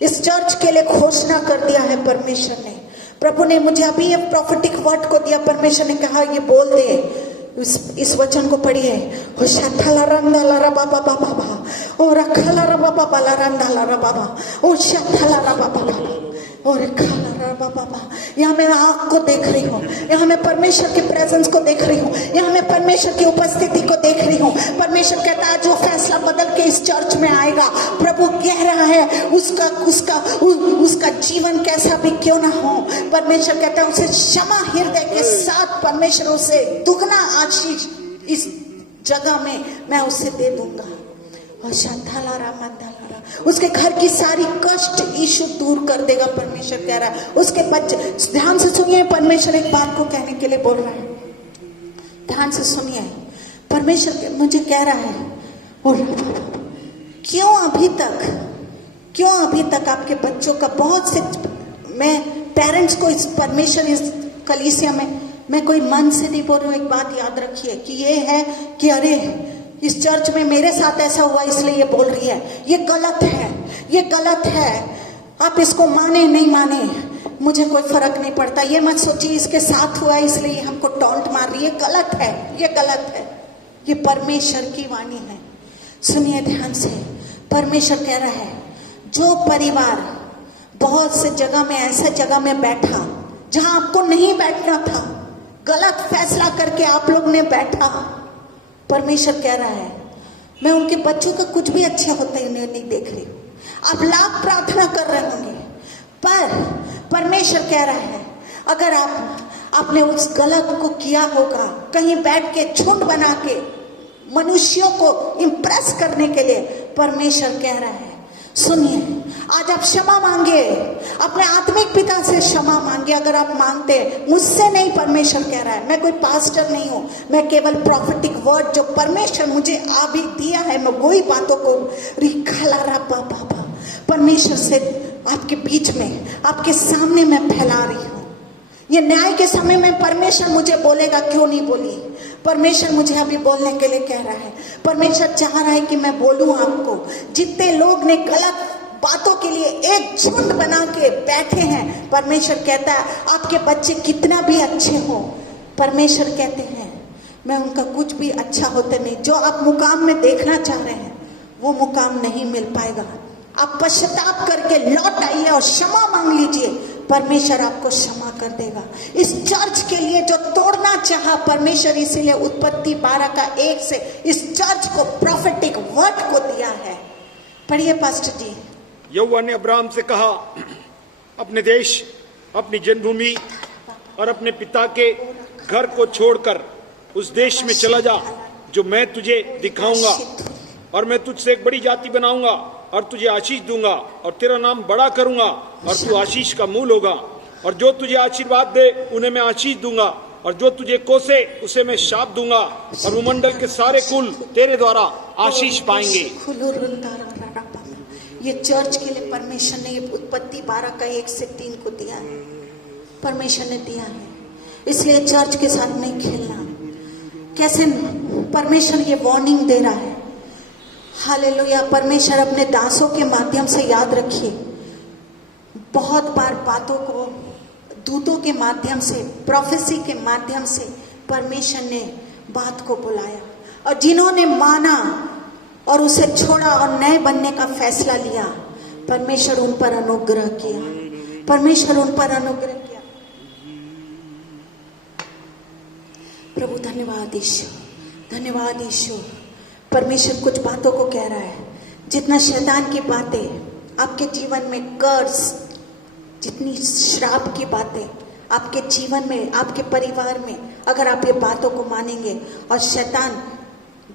इस चर्च के लिए घोषणा कर दिया है परमेश्वर ने। प्रभु ने मुझे अभी ये प्रॉफिटिक वर्ड को दिया, परमेश्वर ने कहा ये बोल दे, इस वचन को पढ़िए। यहाँ मैं आग को देख रही हूँ, यहाँ मैं परमेश्वर की प्रेजेंस को देख रही हूँ, यहाँ मैं परमेश्वर की उपस्थिति को देख रही हूँ। परमेश्वर कहता है जो फैसला बदल के इस चर्च में आएगा, प्रभु कह रहा है उसका जीवन कैसा भी क्यों ना हो, परमेश्वर कहता है उसे क्षमा हृदय के साथ परमेश्वर उसे दुगना आशीष इस जगह में मैं उसे दे दूंगा। और शांतालारा मंदालारा उसके घर की सारी कष्ट यीशु दूर कर देगा, परमेश्वर कह रहा है। उसके बच्चे, ध्यान से सुनिए, परमेश्वर एक बात को कहने के लिए बोल रहा है, ध्यान से सुनिए। परमेश्वर मुझे कह रहा है क्यों अभी तक आपके बच्चों का बहुत से, मैं पेरेंट्स को इस परमेश्वर इस कलीसिया में मैं कोई मन से नहीं बोल रही हूँ। एक बात याद रखिए कि ये है कि अरे इस चर्च में मेरे साथ ऐसा हुआ इसलिए ये बोल रही है, ये गलत है। आप इसको माने नहीं माने मुझे कोई फर्क नहीं पड़ता। ये मत सोचिए इसके साथ हुआ इसलिए ये हमको टॉन्ट मार रही है, ये गलत है। ये परमेश्वर की वाणी है, सुनिए ध्यान से। परमेश्वर कह रहा है जो परिवार बहुत से जगह में ऐसा जगह में बैठा जहां आपको नहीं बैठना था, गलत फैसला करके आप लोग ने बैठा, परमेश्वर कह रहा है मैं उनके बच्चों का कुछ भी अच्छे होते नहीं देख रही हूँ। आप लाख प्रार्थना कर रहे होंगे, पर परमेश्वर कह रहा है अगर आपने उस गलत को किया होगा कहीं बैठ के झुंड बना के मनुष्यों को इंप्रेस करने के लिए, परमेश्वर कह रहा है सुनिए आज आप क्षमा मांगे, अपने आत्मिक पिता से क्षमा मांगे। अगर आप मांगते, मुझसे नहीं, परमेश्वर कह रहा है, मैं कोई पास्टर नहीं हूं, मैं केवल प्रॉफिटिक वर्ड जो परमेश्वर मुझे अभी दिया है मैं वही बातों को परमेश्वर से आपके बीच में आपके सामने मैं फैला रही हूँ। ये न्याय के समय में परमेश्वर मुझे बोलेगा, क्यों नहीं बोली, परमेश्वर मुझे अभी बोलने के लिए कह रहा है। परमेश्वर चाह रहा है कि मैं बोलूं आपको। जितने लोग ने गलत बातों के लिए एक झुंड बना के बैठे हैं, परमेश्वर कहता है आपके बच्चे कितना भी अच्छे हो, परमेश्वर कहते हैं मैं उनका कुछ भी अच्छा होते नहीं, जो आप मुकाम में देखना चाह रहे हैं वो मुकाम नहीं मिल पाएगा। आप पश्चाताप करके लौट आइए और क्षमा मांग लीजिए, परमेश्वर आपको क्षमा कर देगा। इस चर्च के लिए जो तोड़ना चाहा परमेश्वर, इसीलिए उत्पत्ति 12 का 1 से इस चर्च को प्रॉफिटिक वर्ड को दिया है। पढ़िए पास्टर जी। यहोवा ने अब्राहम से कहा अपने देश, अपनी जन्मभूमि और अपने पिता के घर को छोड़कर उस देश में चला जा जो मैं तुझे दिखाऊंगा, और मैं तुझसे एक बड़ी जाति बनाऊंगा और तुझे आशीष दूंगा और तेरा नाम बड़ा करूंगा और तू आशीष का मूल होगा, और जो तुझे आशीर्वाद दे उन्हें मैं आशीष दूंगा, और जो तुझे कोसे उसे मैं शाप दूंगा, और भूमंडल के सारे कुल तेरे द्वारा आशीष पाएंगे। ये चर्च के लिए परमेश्वर ने ये उत्पत्ति 12 का 1 से 3 को दिया है, परमेश्वर ने दिया है, इसलिए चर्च के साथ नहीं खेलना। कैसे परमेश्वर ये वार्निंग दे रहा है, हालेलुया। परमेश्वर अपने दासों के माध्यम से, याद रखिए, बहुत बार बातों को दूतों के माध्यम से, प्रोफेसी के माध्यम से परमेश्वर ने बात को बुलाया, और जिन्होंने माना और उसे छोड़ा और नए बनने का फैसला लिया, परमेश्वर उन पर अनुग्रह किया, परमेश्वर उन पर अनुग्रह किया। प्रभु धन्यवाद ईश्वर, धन्यवाद ईश्वर। परमेश्वर कुछ बातों को कह रहा है, जितना शैतान की बातें आपके जीवन में, कर्ज, जितनी श्राप की बातें आपके जीवन में, आपके परिवार में, अगर आप ये बातों को मानेंगे और शैतान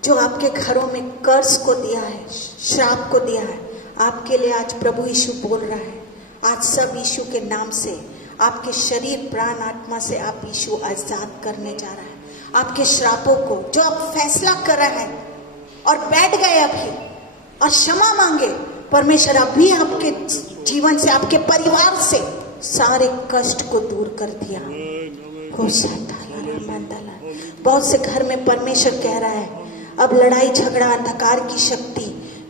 जो आपके घरों में कर्ज को दिया है, श्राप को दिया है, आपके लिए आज प्रभु यीशु बोल रहा है, आज सब यीशु के नाम से आपके शरीर, प्राण, आत्मा से आप यीशु आजाद करने जा रहा है। आपके श्रापों को जो आप फैसला कर रहे हैं और बैठ गए अभी और क्षमा मांगे, परमेश्वर अभी आपके जीवन से, आपके परिवार से सारे कष्ट को दूर कर दिया। हो बहुत से घर में परमेश्वर कह रहा है, अब लड़ाई झगड़ा, अंधकार की शक्ति,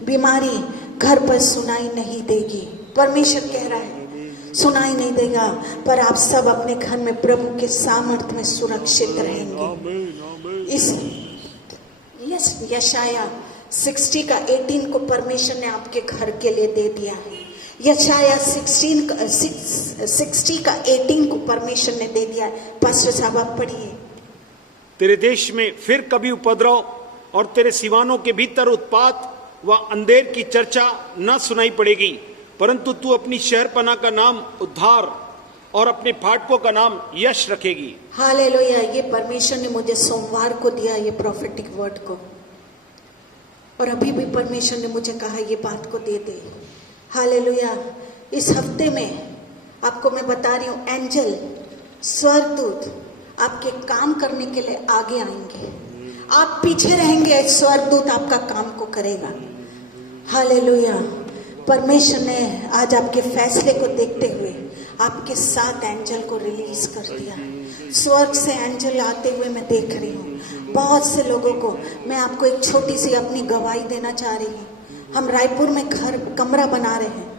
बीमारी घर पर सुनाई नहीं देगी। परमेश्वर कह रहा है सुनाई नहीं देगा, पर आप सब अपने घर में प्रभु के सामर्थ्य में सुरक्षित रहेंगे। इस यशाया 60 का 18 को परमेश्वर ने आपके घर के लिए दे दिया है। यशाया 60 का 18 को परमेश्वर ने दे दिया है। पास्टर साहब आप पढ़िए। तेरे देश में फिर कभी उपद्रव और तेरे सिवानों के भीतर उत्पात व अंधेर की चर्चा न सुनाई पड़ेगी, परंतु तू अपनी शहरपनाह का नाम उद्धार और अपने फाटकों का नाम यश रखेगी। हालेलुया। ये परमेश्वर ने मुझे सोमवार को दिया ये प्रोफेटिक वर्ड को, और अभी भी परमेश्वर ने मुझे कहा ये बात को दे दे। हालेलुया। इस हफ्ते में आपको मैं बता रही हूँ, एंजल, स्वर्गदूत आपके काम करने के लिए आगे आएंगे, आप पीछे रहेंगे, स्वर्गदूत आपका काम को करेगा। हालेलुया। परमेश्वर ने आज आपके फैसले को देखते हुए आपके 7 एंजल को रिलीज कर दिया। स्वर्ग से एंजल आते हुए मैं देख रही हूँ। बहुत से लोगों को मैं आपको एक छोटी सी अपनी गवाही देना चाह रही हूँ। हम रायपुर में घर कमरा बना रहे हैं।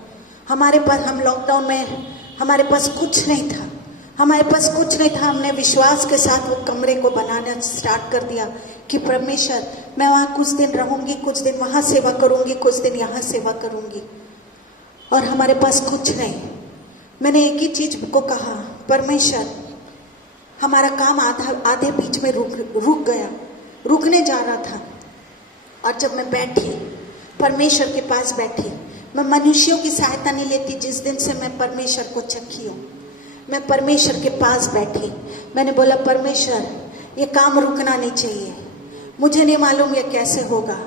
हमारे पास, हम लॉकडाउन में हमारे पास कुछ नहीं था, हमने विश्वास के साथ वो कमरे को बनाना स्टार्ट कर दिया कि परमेश्वर मैं वहाँ कुछ दिन रहूंगी, कुछ दिन वहाँ सेवा करूंगी, कुछ दिन यहाँ सेवा करूंगी, और हमारे पास कुछ नहीं। मैंने एक ही चीज को कहा, परमेश्वर हमारा काम आधे बीच में रुकने जा रहा था। और जब मैं बैठी, परमेश्वर के पास बैठी, मैं मनुष्यों की सहायता नहीं लेती। जिस दिन से मैं परमेश्वर को चखी हूँ, मैं परमेश्वर के पास बैठी, मैंने बोला परमेश्वर ये काम रुकना नहीं चाहिए, मुझे नहीं मालूम ये कैसे होगा।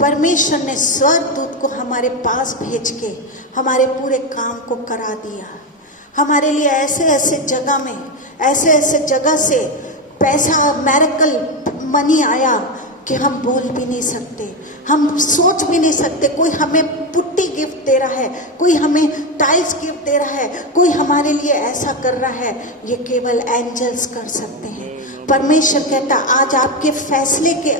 परमेश्वर ने स्वर्गदूत को हमारे पास भेज के हमारे पूरे काम को करा दिया। हमारे लिए ऐसे ऐसे जगह में, ऐसे ऐसे जगह से पैसा, मैरेकल मनी आया कि हम बोल भी नहीं सकते, हम सोच भी नहीं सकते। कोई हमें पुट्टी गिफ्ट दे रहा है, कोई हमें टाइल्स गिफ्ट दे रहा है, कोई हमारे लिए ऐसा कर रहा है, ये केवल एंजल्स कर सकते हैं। परमेश्वर कहता आज आपके फैसले के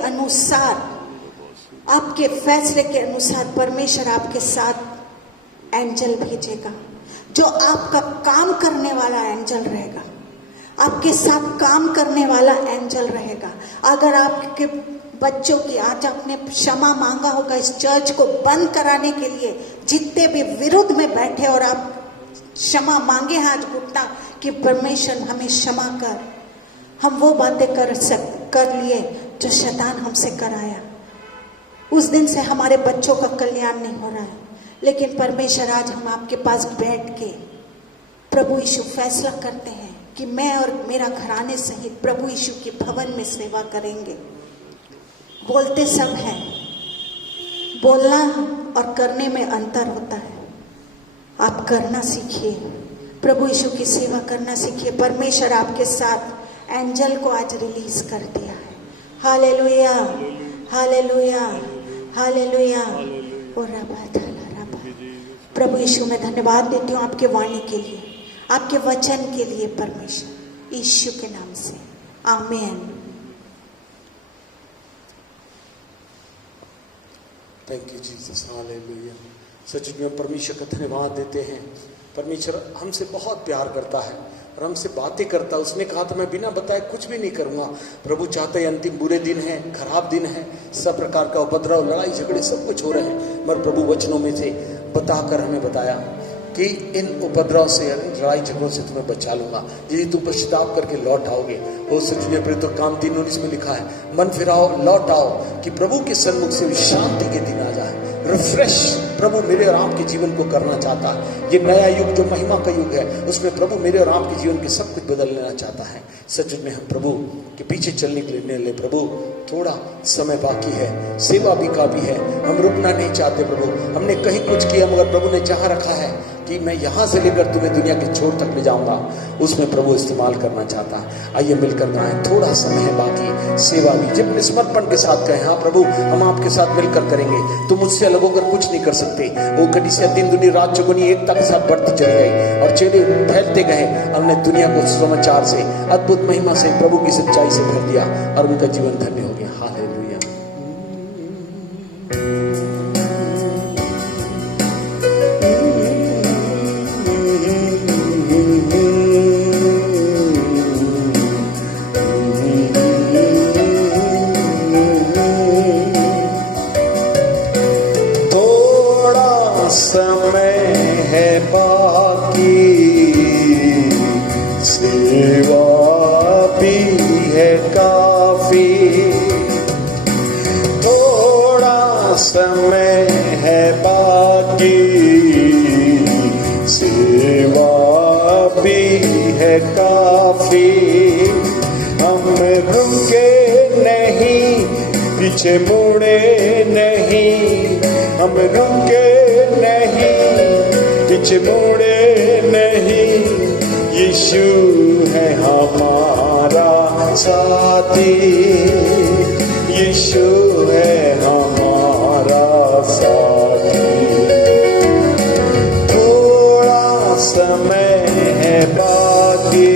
अनुसार परमेश्वर आपके साथ एंजल भेजेगा, जो आपका काम करने वाला एंजल रहेगा, आपके साथ काम करने वाला एंजल रहेगा। अगर आपके बच्चों की, आज आपने क्षमा मांगा होगा इस चर्च को बंद कराने के लिए, जितने भी विरुद्ध में बैठे और आप क्षमा मांगे हैं आज घुटना कि परमेश्वर हमें क्षमा कर। हम वो बातें कर लिए जो शैतान हमसे कराया। उस दिन से हमारे बच्चों का कल्याण नहीं हो रहा है, लेकिन परमेश्वर आज हम आपके पास बैठ के प्रभु यीशु फैसला करते हैं कि मैं और मेरा घराने सहित प्रभु यीशु के भवन में सेवा करेंगे। बोलते सब हैं, बोलना और करने में अंतर होता है। आप करना सीखिए, प्रभु यीशु की सेवा करना सीखिए। परमेश्वर आपके साथ एंजल को आज रिलीज कर दिया है। Hallelujah, hallelujah, hallelujah. और प्रभु यीशु मैं धन्यवाद देती हूँ आपके वाणी के लिए, आपके वचन के लिए परमेश्वर, यीशु के नाम से आमीन। Thank you Jesus, hallelujah. सच में परमेश्वर का धन्यवाद देते हैं। परमेश्वर हमसे बहुत प्यार करता है और हमसे बातें करता है। उसने कहा था मैं बिना बताए कुछ भी नहीं करूंगा। प्रभु चाहते हैं, अंतिम बुरे दिन है, खराब दिन है, सब प्रकार का उपद्रव, लड़ाई झगड़े सब कुछ हो रहे हैं, मगर प्रभु वचनों में से बताकर हमें बताया कि इन उपद्रव से, इन लड़ाई झगड़ों से तुम्हें बचा लूंगा यदि तुम पश्चाताप करके लौट आओगे। वो सचमुच प्रिय, तो काम 3:19 में लिखा है, मन फिराओ, लौट आओ कि प्रभु के सन्मुख से शांति के दिन आ जाए। रिफ्रेश प्रभु मेरे और आपके जीवन को करना चाहता है। ये नया युग जो महिमा का युग है, उसमें प्रभु मेरे और आपके जीवन के सब कुछ बदल लेना चाहता है। सच में हम प्रभु के पीछे चलने के लिए निर्णय ले। प्रभु थोड़ा समय बाकी है, सेवा भी काफी है, हम रुकना नहीं चाहते प्रभु। हमने कहीं कुछ किया मगर प्रभु ने जहां रखा है कि मैं यहां से लेकर तुम्हें दुनिया के छोर तक ले जाऊंगा, उसमें प्रभु इस्तेमाल करना चाहता है। आइए मिलकर गाएं, थोड़ा समय है बाकी, सेवा भी जब समर्पण के साथ कहें, हाँ प्रभु हम आपके साथ मिलकर करेंगे, तुम मुझसे अलग होकर कुछ नहीं कर सकते। वो कलीसिया दिन दुनी रात चौगुनी एकता के साथ बढ़ती चली गई और चेले फैलते गए। हमने दुनिया को समाचार से, अद्भुत महिमा से, प्रभु की सच्चाई से भर दिया और उनका जीवन धन्य हो गया। हालेलुया। समय है बाकी, सेवा भी है काफी। थोड़ा समय है बाकी, सेवा भी है काफी। हम रुके नहीं, पीछे मुड़े नहीं, हम रुके नहीं, पीछे मुड़े नहीं। यीशु है हमारा साथी, यीशु है हमारा साथी। थोड़ा समय है बाकी,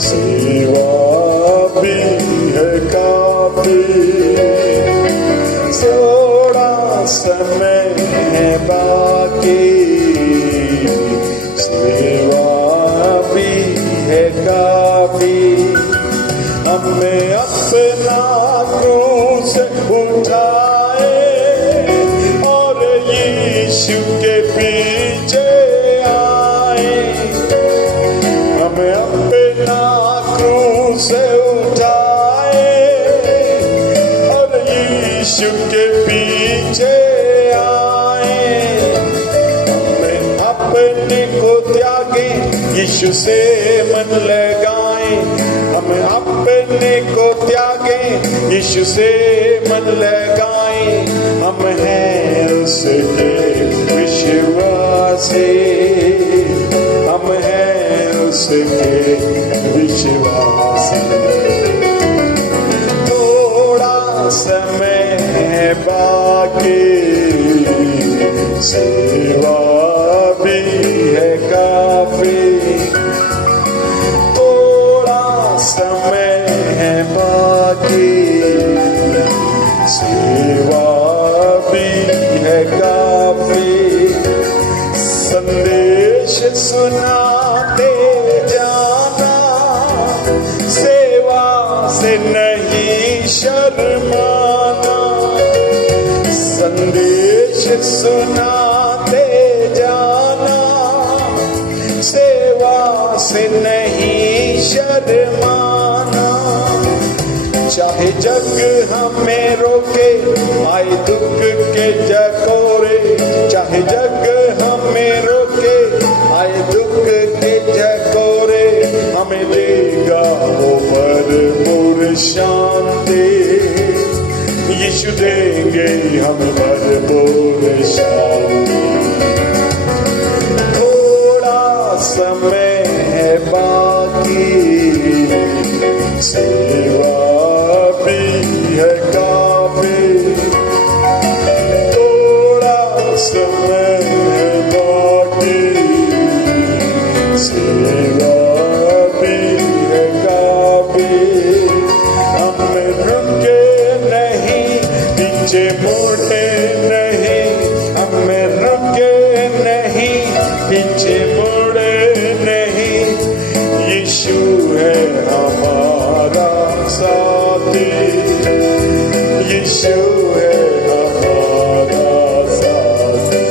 सेवा भी है काफी। थोड़ा समय है बाकी, सेवा भी है काफी। हमें अपना क्रूस उठाए और यीशु के पीछे आए। हमें अपना क्रूस उठाए और यीशु के पीछे आए। हमें अपने को त्यागे, यीशु से मन लगाए। हमें अपने को त्यागे, यीशु से मन लगाए। हम हैं उसके विश्वासी, हम हैं उसके विश्वासी। थोड़ा समय है बाकी, सेवा भी है काफी। थोड़ा समय है बाकी, सेवा भी है काफी। संदेश सुनाते जाना, सेवा से नहीं शर्माना। संदेश सुनाते जाना, सेवा से नहीं शर्माना। चाहे जग हमें रोके, आए दुख के जकोरे। चाहे जग हमें रोके, आए दुख के जकोरे। हमें देगा वो भरपूर शांति, यीशु देंगे हमें भरपूर शांति। थोड़ा समय है बाकी, सेवा भी है काफी। थोड़ा समय है बाकी, सेवा भी है काफी। हम रुके नहीं, पीछे मुड़े नहीं। हम रुके नहीं, पीछे मुड़े नहीं। यीशु है हमारा साथी, यीशु है हमारा साथी।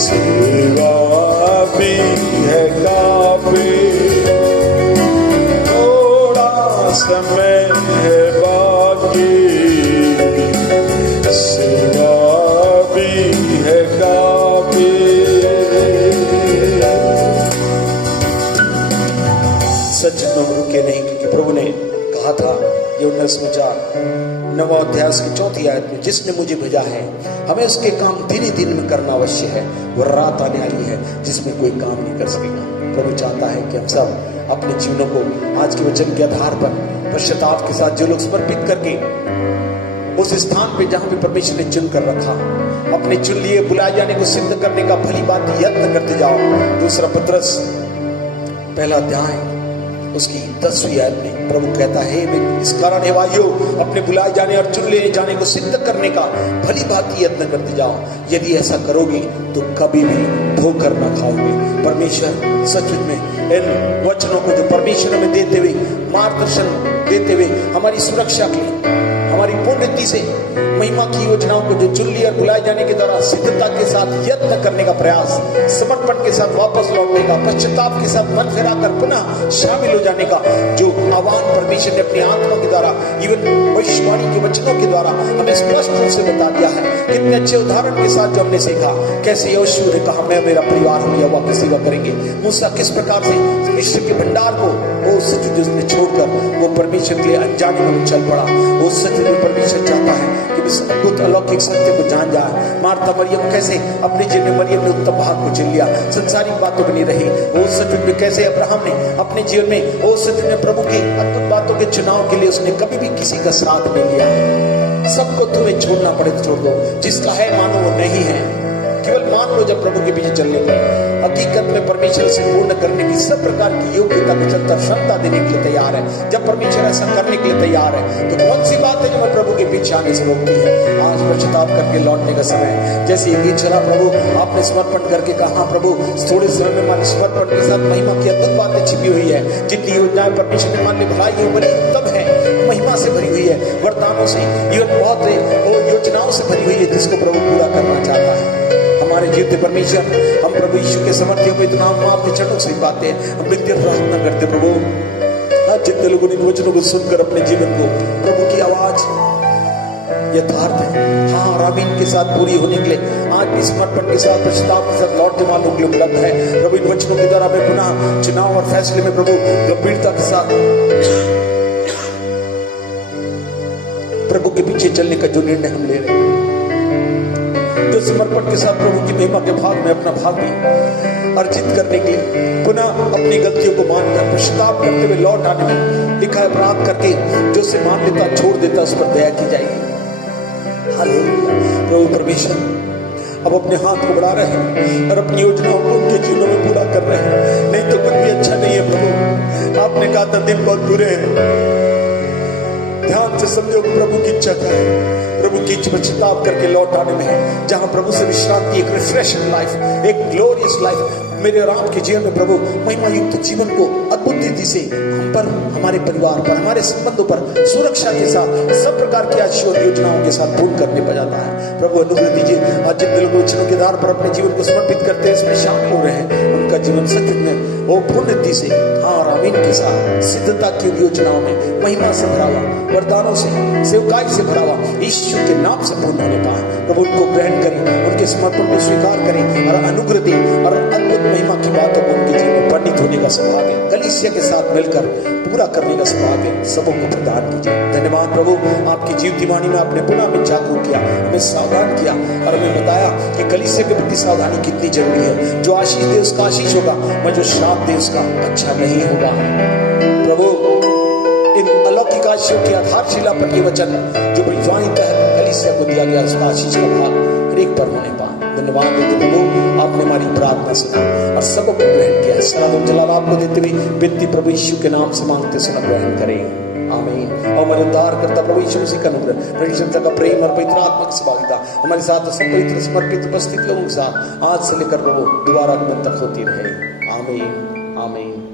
सेवा भी है काफी, थोड़ा समय है बाकी, सेवा भी है काफी। सच में हम रुके नहीं, क्योंकि प्रभु ने कहा था यूहन्ना समाचार 9वां अध्याय की 4th आयत में, जिसने मुझे भेजा है हमें उसके काम दिन ही दिन में करना अवश्य है, वह रात आने वाली है जिसमें कोई काम नहीं कर सकेगा। प्रभु चाहता है कि हम सब अपने जीवनों को आज के वचन के आधार पर पश्चाताप के साथ जो लोग समर्पित करके उस स्थान पे जहां पे परमेश्वर ने चुन कर रखा, अपने चुन लिए बुलाए जाने को सिद्ध करने का भली बात यत्न करते जाओ। 2 पतरस 1 अध्याय उसकी 10वीं आयत में प्रभु कहता है, इस कारण हे भाइयों अपने बुलाए जाने और चुन ले जाने को सिद्ध करने का भली भांति यत्न करते जाओ, यदि ऐसा करोगे तो कभी भी धोखा न खाओगे। परमेश्वर सच में इन वचनों को जो परमेश्वर हमें देते हुए, मार्गदर्शन देते हुए, हमारी सुरक्षा के लिए, हमारी पूर्ण रीति से महिमा की योजनाओं को जो चुन लिया और बुलाए जाने के द्वारा सिद्धता के साथ यत्न करने का प्रयास, समर्पण के साथ वापस लौटने का, पश्चाताप के साथ मन फिराकर पुनः शामिल हो जाने का जो आह्वान परमेश्वर ने अपनी आत्मा के द्वारा, इवन भविष्यवाणी के वचनों के द्वारा हमें स्पष्ट रूप से बता दिया है। कितने अच्छे उदाहरण के साथ जो हमने सीखा, कैसे यहोशू ने कहा मैं मेरा परिवार हम यहोवा की सेवा करेंगे। मूसा किस प्रकार से मिस्र के भंडार को वो सच उसने छोड़कर वो परमेश्वर के लिए अनजाने में चल पड़ा। वो सच में परमेश्वर चाहता है कि इस अद्भुत अलौकिक सत्य को जान जाए। मार्था मरियम कैसे अपने जीवन में मरियम ने उत्तम भाग को चुन लिया, संसारिक बातों में नहीं रही। वो सच में कैसे अब्राहम ने अपने जीवन में वो सच में प्रभु की अद्भुत बातों के चुनाव के लिए उसने कभी भी किसी का साथ नहीं लिया। सबको तुम्हें छोड़ना पड़े तो छोड़ दो, जिसका है मानो वो नहीं है, केवल मान लो जब प्रभु के पीछे चलने पर हकीकत में परमेश्वर से पूर्ण करने की सब प्रकार की योग्यता को चलता क्षमता देने के लिए तैयार है। जब परमेश्वर ऐसा करने के लिए तैयार है तो कौन सी बात है जो मैं प्रभु के पीछे आने से रोकती है। आज पश्चाताप करके लौटने का समय, जैसे ये चला प्रभु आपने समर्पण करके कहा, प्रभु थोड़े समय में हमारे समर्पण के साथ महिमा की अद्भुत बातें छिपी हुई है। जितनी योजनाएं परमेश्वर ने मान ली भलाई है बड़ी उत्तम है, महिमा से भरी हुई है, वरदानों से, इवन बहुत योजनाओं से भरी हुई है, जिसको प्रभु पूरा करना चाहता है। हमारे जीवते परमेश्वर, हम प्रभु यीशु के समर्थियों को इतना हम आपके चरणों से पाते हैं। हम नित्य प्रार्थना करते प्रभु, आज जितने लोगों ने इन वचनों को सुनकर अपने जीवन को प्रभु की आवाज यथार्थ है, हाँ और आमीन के साथ पूरी होने के लिए आज भी समर्पण के साथ पश्चाताप के साथ लौटने वालों के लिए उपलब्ध है। प्रभु इन वचनों के द्वारा हमें पुनः चुनाव और फैसले में प्रभु गंभीरता के साथ प्रभु के पीछे चलने का जो निर्णय हम ले रहे हैं, जो समर्पण के साथ प्रभु की महिमा के भाग में अपना भाग भी अर्जित करने के लिए पुनः अपनी गलतियों को मानकर पश्चाताप करते हुए लौट आने में लिखा है, अपराध करके जो से मान लेता छोड़ देता उस पर दया की जाएगी। हालेलुया। प्रभु परमेश्वर अब अपने हाथ को बढ़ा रहे हैं और अपनी योजनाओं को उनके जीवनों में पूरा कर रहे हैं। नहीं तो कुछ भी अच्छा नहीं है प्रभु, आपने कहा था दिन बहुत बुरे हैं। ध्यान से समझो प्रभु की इच्छा क्या है। प्रभु की पश्चाताप करके लौट आने में है, जहां प्रभु से विश्रांति, एक रिफ्रेशिंग लाइफ, एक ग्लोरियस लाइफ मेरे और आपके जीवन में प्रभु महिमा युक्त जीवन को अद्भुत रीति से हम पर, हमारे परिवार पर, हमारे संबंधों पर सुरक्षा के साथ सब प्रकार की आशीर्वाद योजनाओं के साथ पूर्ण करने पर जाता है। प्रभु अनुग्रह दीजिए आज जिन लोग वचनों के आधार पर अपने जीवन को समर्पित करते हैं, इसमें शामिल हो रहे हैं, उनका जीवन सच में वो पूर्ण रीति से हाँ और आमीन के साथ सिद्धता की योजनाओं में महिमा से भरा हुआ, वरदानों से, सेवकाई से भरा हुआ यीशु के नाम से पूर्ण होने पाए। प्रभु उनको ग्रहण करें, उनके समर्पण को स्वीकार करें और अनुग्रह दें और अद्भुत महिमा की बातों को उनके जीवन में पंडित होने का सौभाग्य कलीसिया के साथ मिलकर पूरा करने का सौभाग्य सबों को प्रदान कीजिए। धन्यवाद प्रभु, आपकी जीवती वाणी में आपने पुनः हमें जागरूक किया, हमें सावधान किया और हमें बताया कि कलीसिया के प्रति सावधानी कितनी जरूरी है। जो आशीष दे उसका आशीष होगा, मैं जो श्राप दे उसका अच्छा नहीं होगा। प्रभु इन अलौकिक आशीषों की आधारशिला पर ये वचन जो भविष्यवाणी तहत कलीसिया को दिया गया, उसका आशीष का भाग हर एक पर होने पाए। धन्यवाद देते प्रभु, आपने हमारी प्रार्थना सुनी और सबको ग्रहण किया। सलाम जलाल आपको देते हुए विनती प्रभु यीशु के नाम से मांगते सुना ग्रहण करें, आमीन। और हमारे उद्धार करता प्रभु यीशु मसीह का अनुग्रह, परिशुद्धता का प्रेम और पवित्र आत्मा की सहभागिता हमारे साथ पवित्र समर्पित उपस्थित लोगों के साथ आज से लेकर प्रभु दोबारा तक होती रहे, आमीन आमीन।